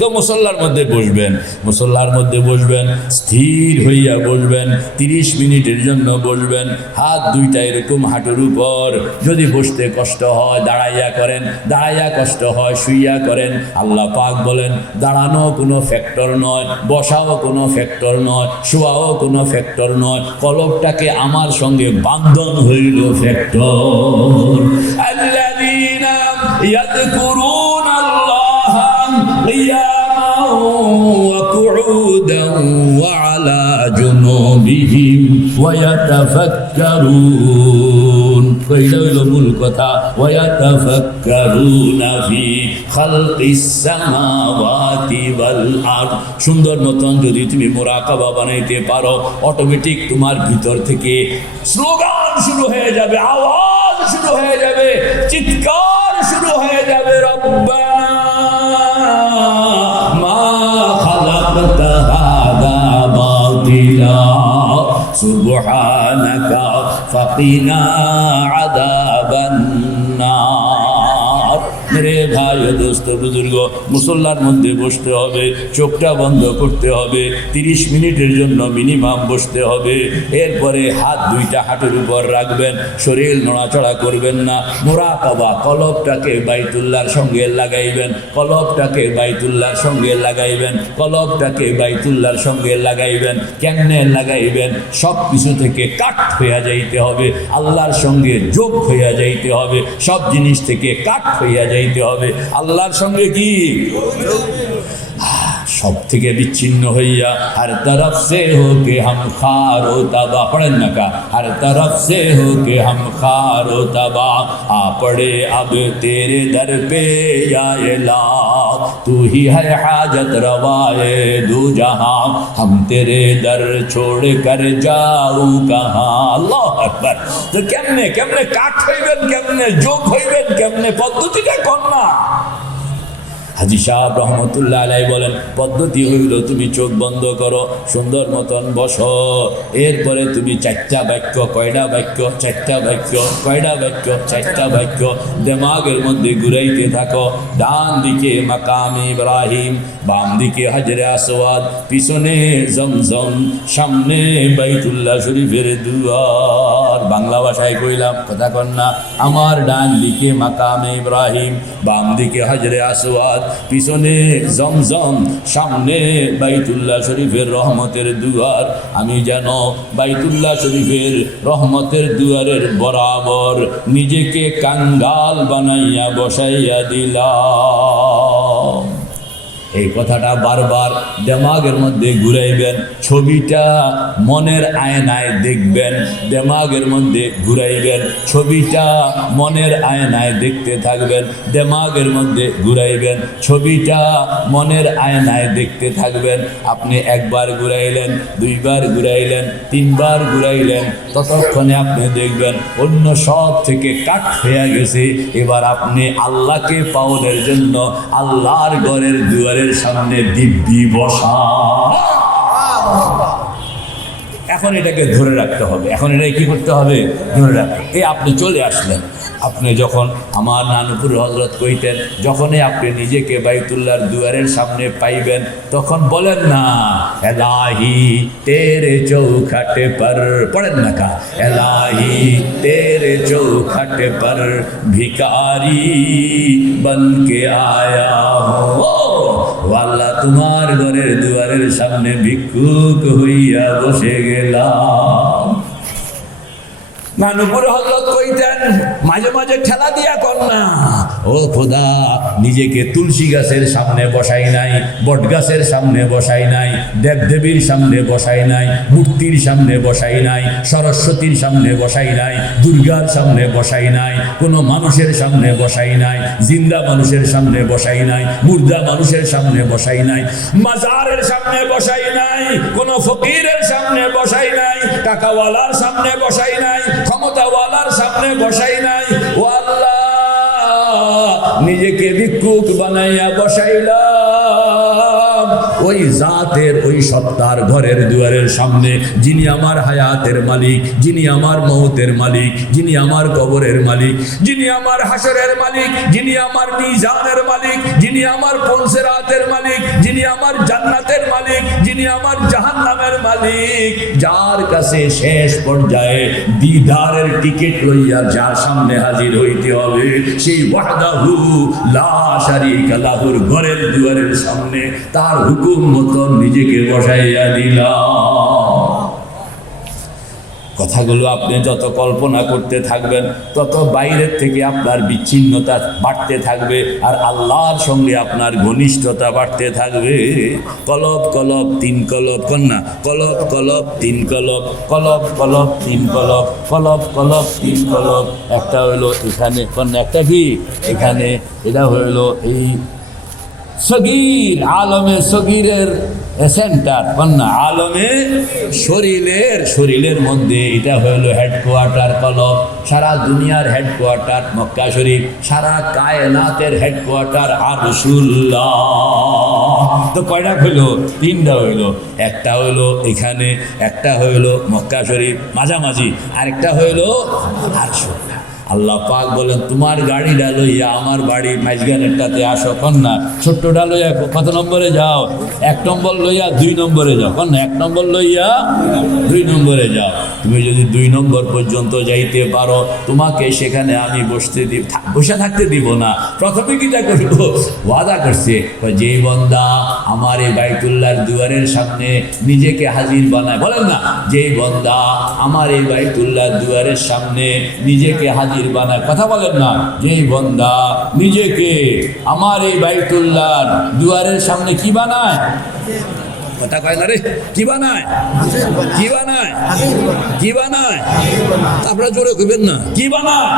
तो মুসল্লার মধ্যে বসবেন, মুসল্লার মধ্যে বসবেন, স্থির হইয়া বসবেন, 30 মিনিটের জন্য বসবেন, হাত দুইটা এরকম হাঁটুর উপর। যদি বসতে কষ্ট হয় দাঁড়াইয়া করেন, দাঁড়াইয়া কষ্ট হয় শুইয়া করেন। আল্লাহ পাক বলেন দাঁড়ানো কোনো ফ্যাক্টর নয়, বসাও কোনো ফ্যাক্টর নয়, শোয়াও কোনো ফ্যাক্টর নয়, কলবটাকে আমার সঙ্গে বান্ধন হইল ফ্যাক্টর। আল্লাযীনা ইয়াযকুরুনা আল্লাহ কিয়ামান ওয়া কুউদান ওয়া আলা জুনুবিহিম ওয়া ইয়াতাফাক্কারুন, কইলা হইল মূল কথা, ওয়া ইয়াতাফাক্কারুনা ফি খালকিস সামাওয়াতি ওয়াল আরদ। সুন্দর মতন যদি তুমি মুরাকাবা বানাইতে পারো, অটোমেটিক তোমার ভিতর থেকে স্লোগান শুরু হয়ে যাবে, আওয়াজ শুরু হয়ে যাবে, চিৎকার শুরু হয়ে যাবে, রব্বানা মা খালাকতা হাদা বাতিলা সুবহানাকা ফাকিনা আযাবান নার। मेरे भाई दोस्त बुजुर्ग, मुसल्लार मध्य बसते হবে, চোখটা বন্ধ করতে হবে, 30 মিনিটের জন্য মিনিমাম বসতে হবে। এরপরে হাত দুইটা হাঁটুর উপর রাখবেন, শরীর নড়াচড়া করবেন না। মুরাকাবা, কলবটাকে বাইতুল্লাহর সঙ্গে লাগাইবেন, কলবটাকে বাইতুল্লাহর সঙ্গে লাগাইবেন, কলবটাকে বাইতুল্লাহর সঙ্গে লাগাইবেন। কেমনে লাগাইবেন? সব কিছু থেকে কাট হইয়া যাইতে হবে, আল্লাহর সঙ্গে যোগ হইয়া যাইতে হবে, সব জিনিস থেকে কাট হইয়া যাইতে হবে। আল্লাহর সঙ্গে কি সব থেকে বিচ্ছিন্ন হইয়া, हर तरफ से होके हम खारो तबा, पढ़न न का, हर तरफ से होके हम खारो तबा, आ पड़े अब तेरे दर पे या इलाह, तू ही है हाजत रवाए दो जहां, हम तेरे दर छोड़ कर जाऊं कहां। আল্লাহু আকবার। তো কেমনে কেমনে কাট হইবেন, কেমনে যোগ হইবেন, কেমনে পদ্ধতিটা কোন না? হাজী সাহেব রহমতুল্লাহ আলাইহি বলেন, পদ্ধতি হইল তুমি চোখ বন্ধ করো, সুন্দর মতন বসো, এরপরে তুমি চারটা বাক্য, কয়টা বাক্য? চারটা বাক্য। কয়টা বাক্য? চারটা বাক্য দিমাগের মধ্যে ঘুরাইতে থাকো। ডান দিকে মাকামে ইব্রাহিম, বাম দিকে হাজরে আসওয়াদ, পিছনে জমজম, সামনে বাইতুল্লাহ শরীফের দুয়ার। বাংলা ভাষায় কইলাম, কথা কন না। আমার ডান দিকে মাকামে ইব্রাহিম, বাম দিকে হাজরে আসওয়াদ, পিছনে জমজম, সামনে বাইতুল্লাহ শরীফের রহমতের দুয়ার। আমি যেন বাইতুল্লাহ শরীফের রহমতের দুয়ারের বরাবর নিজেকে কাঙ্গাল বানাইয়া বসাইয়া দিলাম। এই কথাটা বারবার দিমাগের মধ্যে ঘুরাইবেন, ছবিটা মনের আয়নায় দেখবেন, দিমাগের মধ্যে ঘুরাইবেন, ছবিটা মনের আয়নায় দেখতে থাকবেন, দিমাগের মধ্যে ঘুরাইবেন, ছবিটা মনের আয়নায় দেখতে থাকবেন। আপনি একবার ঘুরাইলেন, দুইবার ঘুরাইলেন, তিনবার ঘুরাইলেন, ততক্ষণে আপনি দেখবেন অন্য সব থেকে কাট হয়ে গেছে। এবার আপনি আল্লাহকে পাওয়ার জন্য আল্লাহর ঘরের দুয়ারে সামনে দিব্যি বসা। এখন এটাকে ধরে রাখতে হবে, এখন এটাকে কি করতে হবে? ধরে রাখতে। এই আপনি চলে আসলেন, আপনি যখন আমার নানুপুর হজরত কইতেন, যখনই আপনি নিজেকে বাইতুল্লাহর দুয়ারের সামনে পাইবেন, তখন বলেন না এলাহি তেরে চৌখাটে পর, পড়েন না কা এলাহি তেরে চৌখাটে পর ভিকারি বনকে আয়া হো। আল্লাহ, তোমার ঘরের দুয়ারের সামনে ভিক্ষুক হইয়া বসে গেলাম। নানুপুর হযরত কইতেন, মাঝে মাঝে ঠেলা দিয়া কর না, ও খোদা, নিজেকে তুলসী গাছের সামনে বসাই নাই, বট গাছের সামনে বসাই নাই, দেবদেবীর সামনে বসাই নাই, মূর্তির সামনে বসাই নাই, সরস্বতীর সামনে বসাই নাই, দুর্গার সামনে বসাই নাই, কোনো মানুষের সামনে বসাই নাই, জিন্দা মানুষের সামনে বসাই নাই, মুর্দা মানুষের সামনে বসাই নাই, মাজারের সামনে বসাই নাই, কোনো ফকিরের সামনে বসাই নাই, টাকাওয়ালার সামনে বসাই নাই, ক্ষমতাওয়ালার সামনে বসাই নাই। ও আল্লাহ, নিজেকে ভিক্ষুক বানাইয়া বসাইলাম ওই জাতের, ওই সত্তার ঘরের দুয়ারের সামনে, যিনি আমার হায়াতের মালিক, যিনি আমার মৌতের মালিক, যিনি আমার কবরের মালিক, যিনি আমার হাসরের মালিক, যিনি আমার মিজানের মালিক, যিনি আমার পঞ্চরাতের মালিক, যিনি আমার জান্নাতের মালিক, যিনি আমার জাহান্নামের মালিক, যার কাছে শেষ পর্যায়ে দিদারের টিকিট লইয়া যার সামনে হাজির হইতে হবে, সেই ওয়াহদাহু লা শারীকা লাহুর ঘরের দুয়ারের সামনে তার হুকুম মতো নিজেকে বসাইয়া দিলাম। কথাগুলো আপনি যত কল্পনা করতে থাকবেন, তত বাইরের থেকে আপনার বিচ্ছিন্নতা বাড়তে থাকবে, আর আল্লাহর সঙ্গে আপনার ঘনিষ্ঠতা বাড়তে থাকবে। কলব কলব তিন কলব, কন্যা কলব কলব তিন কলব, কলব কলব তিন কলব, কলব কলব তিন কলব। একটা হইলো এখানে, কন্যা একটা কি এখানে, এটা হইলো এই সগীর, আলমে সগীরের সেন্টার, কন্যা আলমে শরীরের মধ্যে এটা হলো হেডকোয়ার্টার কলব। সারা দুনিয়ার হেডকোয়ার্টার মক্কা শরীফ, সারা কায়নাতের হেডকোয়ার্টার আরশুল্লাহ। তো কয়টা হইলো? তিনটা হইলো। একটা হইলো এখানে, একটা হইলো মক্কা শরীফ মাঝামাঝি, আরেকটা হইলো আরশুল্লাহ। আল্লাহ পাক বলেন, তোমার গাড়িটা লইয়া আমার বাড়ি মাঝখানেরটাতে আসো, কন্যা ছোট্টটা লইয়া কত নম্বরে যাও? 1 নম্বর লইয়া 2 নম্বরে যাও, কন্যা 1 নম্বর লইয়া 2 নম্বরে যাও। তুমি যদি 2 নম্বর পর্যন্ত যাইতে পারো, তোমাকে সেখানে আমি বসে থাকতে দিব না। প্রথমে কিটা করবো? ওয়াদা করছে, যেই বন্দা আমার এই বাইতুল্লাহর দুয়ারের সামনে নিজেকে হাজির বানায়, বলেন না, যেই বন্দা আমার এই বাইতুল্লাহর দুয়ারের সামনে নিজেকে হাজির বানায়, কথা বলেন না, যেই বন্দা নিজেকে আমার এই বাইতুল্লাহর দুয়ারের সামনে কি বানায়? কথা কয় না রে, কি বানায়, কি বানায়, কি বানায়? আপনারা জোরে কইবেন না, কি বানায়?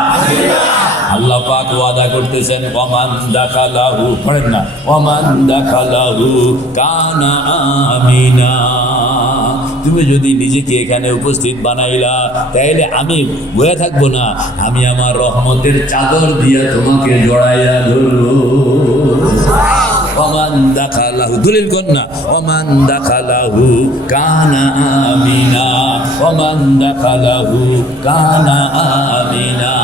আল্লাহ পাক ওয়াদা করতেছেন, ওমান দাখালাহু, পড়েন না, ওমান দাখালাহু কানা আমিনা। তুমি যদি নিজেকে এখানে উপস্থিত বানাইলা, তাইলে আমি বয়ে থাকবো না, আমি আমার রহমতের চাদর দিয়ে তোমাকে জড়াইয়া ধরবো। ওমান দাখালাহু, দলিল কর না, ওমান দাখালাহু কানা আমিনা, ওমান দাখালাহু কানা আমিনা।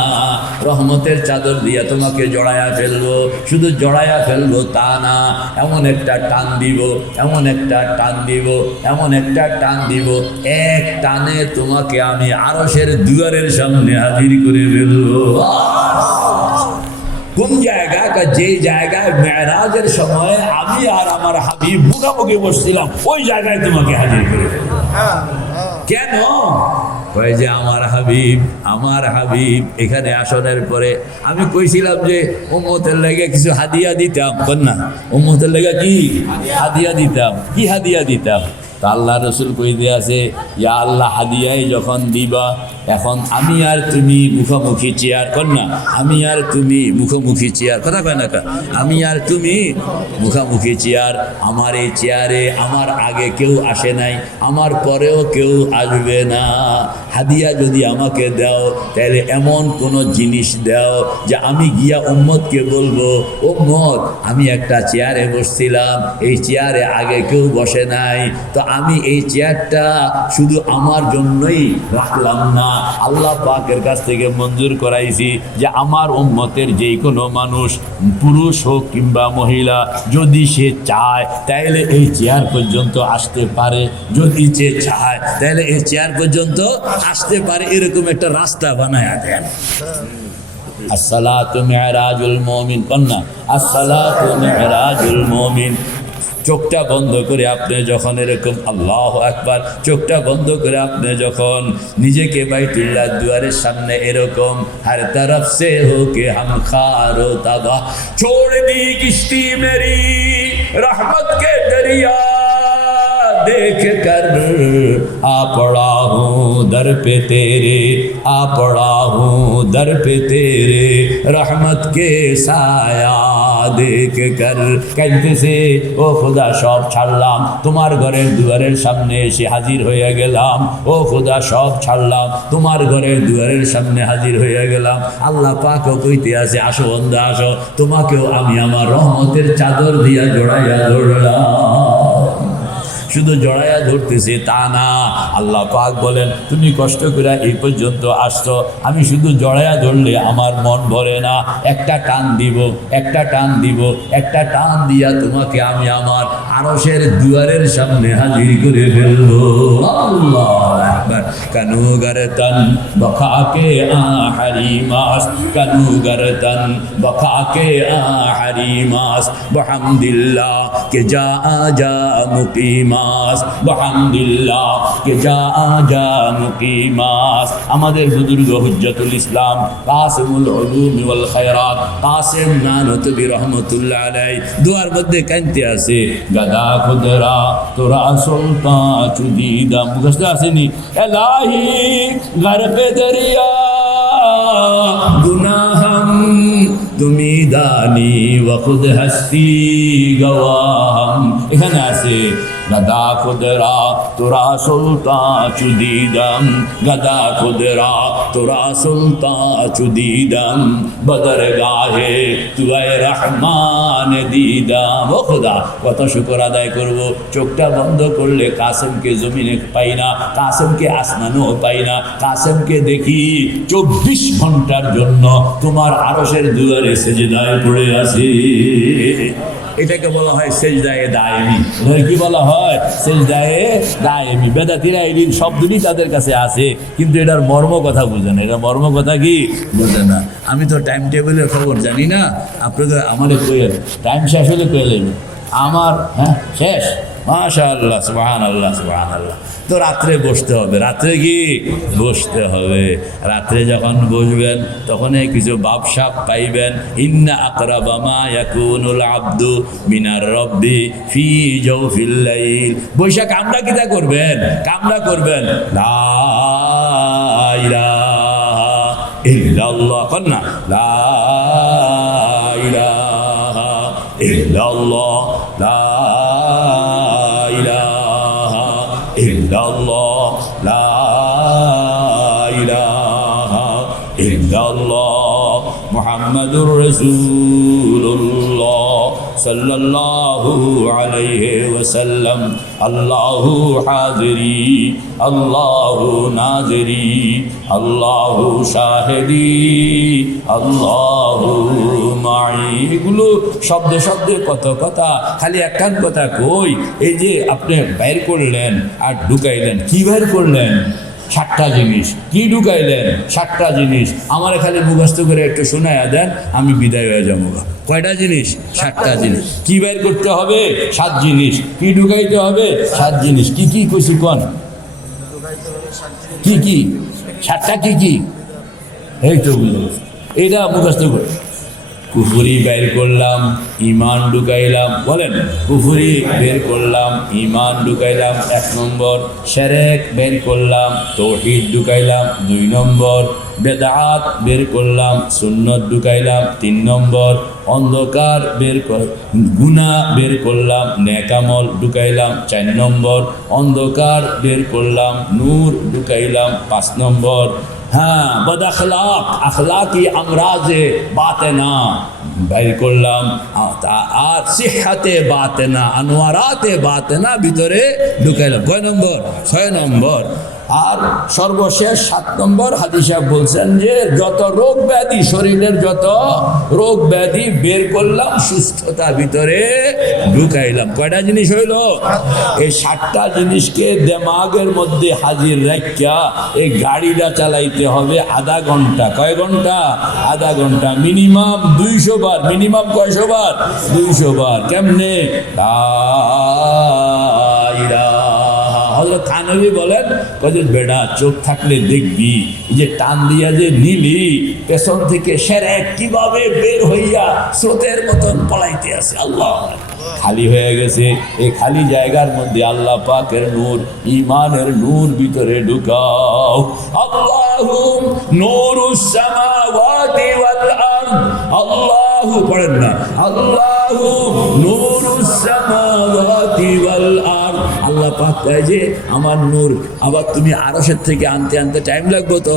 রহমতের চাদর দিয়ে তোমাকে জড়ায়া ফেলবো। শুধু জড়ায়া ফেলবো তা না, এমন একটা টান দিব, এমন একটা টান দিব, এমন একটা টান দিব, এক টানে তোমাকে আমি আরশের দুয়ারের সামনে হাজির করে ফেলবো। কোন জায়গা? যে জায়গায় মেরাজের সময় আমি আর আমার হাবিব মুখামুখি বসছিলাম, ওই জায়গায় তোমাকে হাজির করে ফেলবো। কেন? কয় যে আমার হাবিব, আমার হাবিব এখানে আসনের পরে আমি কইছিলাম যে উম্মতের লেগে কিছু হাদিয়া দিতাম, না উম্মতের লেগে কি হাদিয়া দিতাম, কি হাদিয়া দিতাম? তা আল্লাহ রসুল কই দিয়ে আছে, ইয়া আল্লাহ, হাদিয়াই যখন দিবা, এখন আমি আর তুমি মুখোমুখি চেয়ার, কর না, আমি আর তুমি মুখোমুখি চেয়ার, কথা কয় না কা, আমি আর তুমি মুখোমুখি চেয়ার। আমার এই চেয়ারে আমার আগে কেউ আসে নাই, আমার পরেও কেউ আসবে না। হাদিয়া যদি আমাকে দাও, তাহলে এমন কোনো জিনিস দাও যে আমি গিয়া উম্মতকে বলবো, উম্মত আমি একটা চেয়ারে বসছিলাম, এই চেয়ারে আগে কেউ বসে নাই, তো আমি এই চেয়ারটা শুধু আমার জন্যই রাখলাম না, আল্লাহ পাকের কাছ থেকে মঞ্জুর করাইছি যে আমার উম্মতের যে কোনো মানুষ, পুরুষ হোক কিংবা মহিলা, যদি সে চায় তাহলে এই চেয়ার পর্যন্ত আসতে পারে, যদি সে চায় তাহলে এই চেয়ার পর্যন্ত আসতে পারে, এরকম একটা রাস্তা বানায় দেন। আসসালাতু মিরাজুল মুমিন, কন্যা আসসালাতু মিরাজুল মুমিন। চোখটা বন্ধ করে আপনি যখন এরকম আল্লাহু আকবার, চোখটা বন্ধ করে আপনি যখন নিজেকে বাইতুল্লাহ দুয়ারের সামনে এরকম হর তরফ সে হোকে হাম খারো তাবা छोड़ दी किश्ती मेरी रहमत के दरिया देख कर आ पड़ा हूँ दर पे तेरे, आ पड़ा हूँ दर पे तेरे रहमत के साया देख कर। কাঁদতেছে, ও খোদা সব ছাড়লাম, তোমার ঘরের দুয়ারের সামনে এসে হাজির হয়ে গেলাম, ও খোদা সব ছাড়লাম, তোমার ঘরের দুয়ারের সামনে হাজির হয়ে গেলাম। আল্লাহ পাকও কইতে আছে, আসো বন্দা আসো, তোমাকেও আমি আমার রহমতের চাদর দিয়া জড়াইয়া ধরলাম। শুধু জড়াইয়া ধরতেছে তা না, আল্লাহ পাক বলেন তুমি কষ্ট করে এই পর্যন্ত আসছো, আমি শুধু জড়াইয়া ধরলে আমার মন ভরে না, একটা টান দিব, একটা টান দিব, একটা টান দিয়া তোমাকে আমি আমার আরশের দুয়ারের সামনে হাজির করে ফেলবো। আল্লাহু আকবার। কানু গরতন বখাকে আহারি মাস, কানু গরতন বখাকে আহারি মাস, বহামদিল্লাহ কে যা আজা মুকিমা, বহামদুলিল্লাহ কে যা আজা মুকিমাস। আমাদের বুজুর্গ হুজ্জাতুল ইসলাম কাসিমুল উলুম ওয়াল খায়রাত কাসিম নানতবী রহমাতুল্লাহ আলাইহি দুয়ার মধ্যে কানতে আছে, গাদা খুদরা তোরা সুলতান চুদিদা, মুখস্থ আসেনি, এলাহি গর্বে দরিয়া গুনাহম তুমি দানি ওয়া খুদ হস্তি গওয়াহম। এখানে আছে গদা খুদরা তোরা সুলতান চুদিদম, গদা খুদরা তোরা সুলতান চুদিদম, বদর গাহে তুই রহমান দিদাম। ও খোদা, কত শুকর আদায় করব, চোখটা বন্ধ করলে কাসেমকে জমিনে পাই না, কাসেমকে আসমানও পাই না, কাসেমকে দেখি 24 ঘন্টার জন্য তোমার আরশের দুয়ারে সেজদায় পড়ে আছি। এটাকে বলা হয় সেজদায়ে দায়েমি। কি বলা হয়? সেজদায়ে দায়েমি। বেদাতিরা এই শব্দটি তাদের কাছে আছে, কিন্তু এটার মর্ম কথা বুঝে না। এটা মর্ম কথা কি বুঝে না। আমি তো টাইম টেবিলের খবর জানি না, আপনাদের আমাদের কইয়ের টাইম শেষ হলে কয়ে নেবে আমার, হ্যাঁ শেষ, মাশাআল্লাহ, সুবহানাল্লাহ, সুবহানাল্লাহ। তো রাত্রে বসতে হবে, রাত্রে কি বসতে হবে। রাত্রে যখন বসবেন তখন কিছু বাবসাপ পাইবেন। ইন্না আকরাবা মা ইয়াকুনুল আবদু মিনার রব্বি ফি জাওফিল লাইল। বৈশা কামটা কিটা করবেন, কামটা করবেন লা ইলাহা ইল্লাল্লাহ, কন্না লা ইলাহা ইল্লাল্লাহ, লা ইলাহা ইল্লাল্লাহ, লা ইলাহা ইল্লাল্লাহ মুহাম্মাদুর রাসূলুল্লাহ সাল্লাল্লাহু আলাইহি ওয়াসাল্লাম। আল্লাহু হাজিরি, আল্লাহু নাজিরি, আল্লাহু শাহিদি, আল্লাহু মাই। এগুলো শব্দে শব্দে কত কথা, খালি একখান কথা কই। এই যে আপনি বাইর করলেন আর ঢুকাইলেন, কি বাইর করলেন? 7টা জিনিস। কি ঢুকাইলেন? 7টা জিনিস। আমার খালি মুখস্থ করে একটু শোনায়া দেন, আমি বিদায় হয়ে যাবো। কয়টা জিনিস? 7টা জিনিস। কি বের করতে হবে? 7 জিনিস। কি ঢুকাইতে হবে? 7 জিনিস। কি কি কইছি কোন? কি কি 7টা? কি কি? এই তো এইটা মুখস্থ করে। কুফুরি বের করলাম, ইমান ঢুকাইলাম। বলেন, কুফুরি বের করলাম, ইমান ঢুকাইলাম 1 নম্বর। শিরক বের করলাম, তাওহীদ ঢুকাইলাম 2 নম্বর। বেদাত বের করলাম, সুন্নত ঢুকাইলাম 3 নম্বর। অন্ধকার বের গুনাহ বের করলাম, নেক আমল ঢুকাইলাম 4 নম্বর। অন্ধকার বের করলাম, নূর ঢুকাইলাম 5 নম্বর। হ্যাঁ, বদ আখলাক, আখলাকি আমরাজে বাতেনা বের করলাম। আর সিহাতে বাতেনা, আনোয়ারাতে বাতেনা ভিতরে ঢুকাইলাম। কয় নম্বর? 6 নম্বর। আর সর্বশেষ 7 নম্বর হাদিসে বলছেন যে যত রোগ ব্যাধি, শরীরের যত রোগ ব্যাধি বের করলাম, সুস্থতা ভিতরে ঢুকাইলাম। কয়টা জিনিস হইল? এই 7টা জিনিসকে দিমাগের মধ্যে হাজির রাখিয়া এই গাড়িটা চালাইতে হবে আধা ঘন্টা। কয় ঘন্টা? আধা ঘন্টা। মিনিমাম 200 বার। মিনিমাম কয়শো বার? 200 বার। কেমনে? হযরত থানভী বলেন, বেটা চোখ থাকলে দেখবি, যে টান দিয়া যে নিলি পেছন থেকে শিরক কিভাবে বের হইয়া স্রোতের মতন পলাইতে আছে। আল্লাহ খালি হয়ে গেছে। এই খালি জায়গার মধ্যে আল্লাহ পাকের নূর, ইমানের নূর ভিতরে ঢুকাও। আল্লাহু নূরুস সামাওয়াতি ওয়াল আরদ। আল্লাহু পড়েন না, আল্লাহু নূরুস সামাওয়াতি ওয়াল আরদ। আল্লাহ পাক কয় যে আমার নূর আবার তুমি আরশের থেকে আনতে আনতে টাইম লাগবে, তো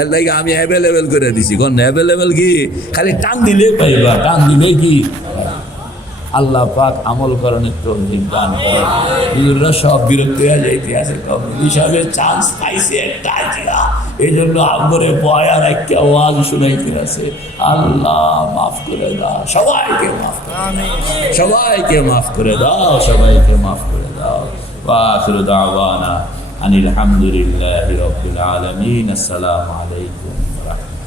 এর লাগে আমি অ্যাভেলেবেল করে দিছি। কোন অ্যাভেলেবেল? কি খালি টান দিলে পাইবা, টান দিলে কি। আল্লাহ পাক আমল করানোর তৌফিক দান করেন। হুজুররা সব বিরক্ত হয়ে যাইতে আছে, হিসাবে চান্স পাইছে একটা। এই জন্য আমরে বয়ার একটা ওয়াজ শুনাইতে আছে। আল্লাহ মাফ করে দাও, সবাইকে মাফ করে দাও, সবাইকে মাফ করে দাও, সবাইকে মাফ করে দাও। ওয়া আখিরু দাওয়ানা আনিল হামদুলিল্লাহি রাব্বিল আলামিন। আসসালামু আলাইকুম ওয়া রাহমাতুল্লাহ।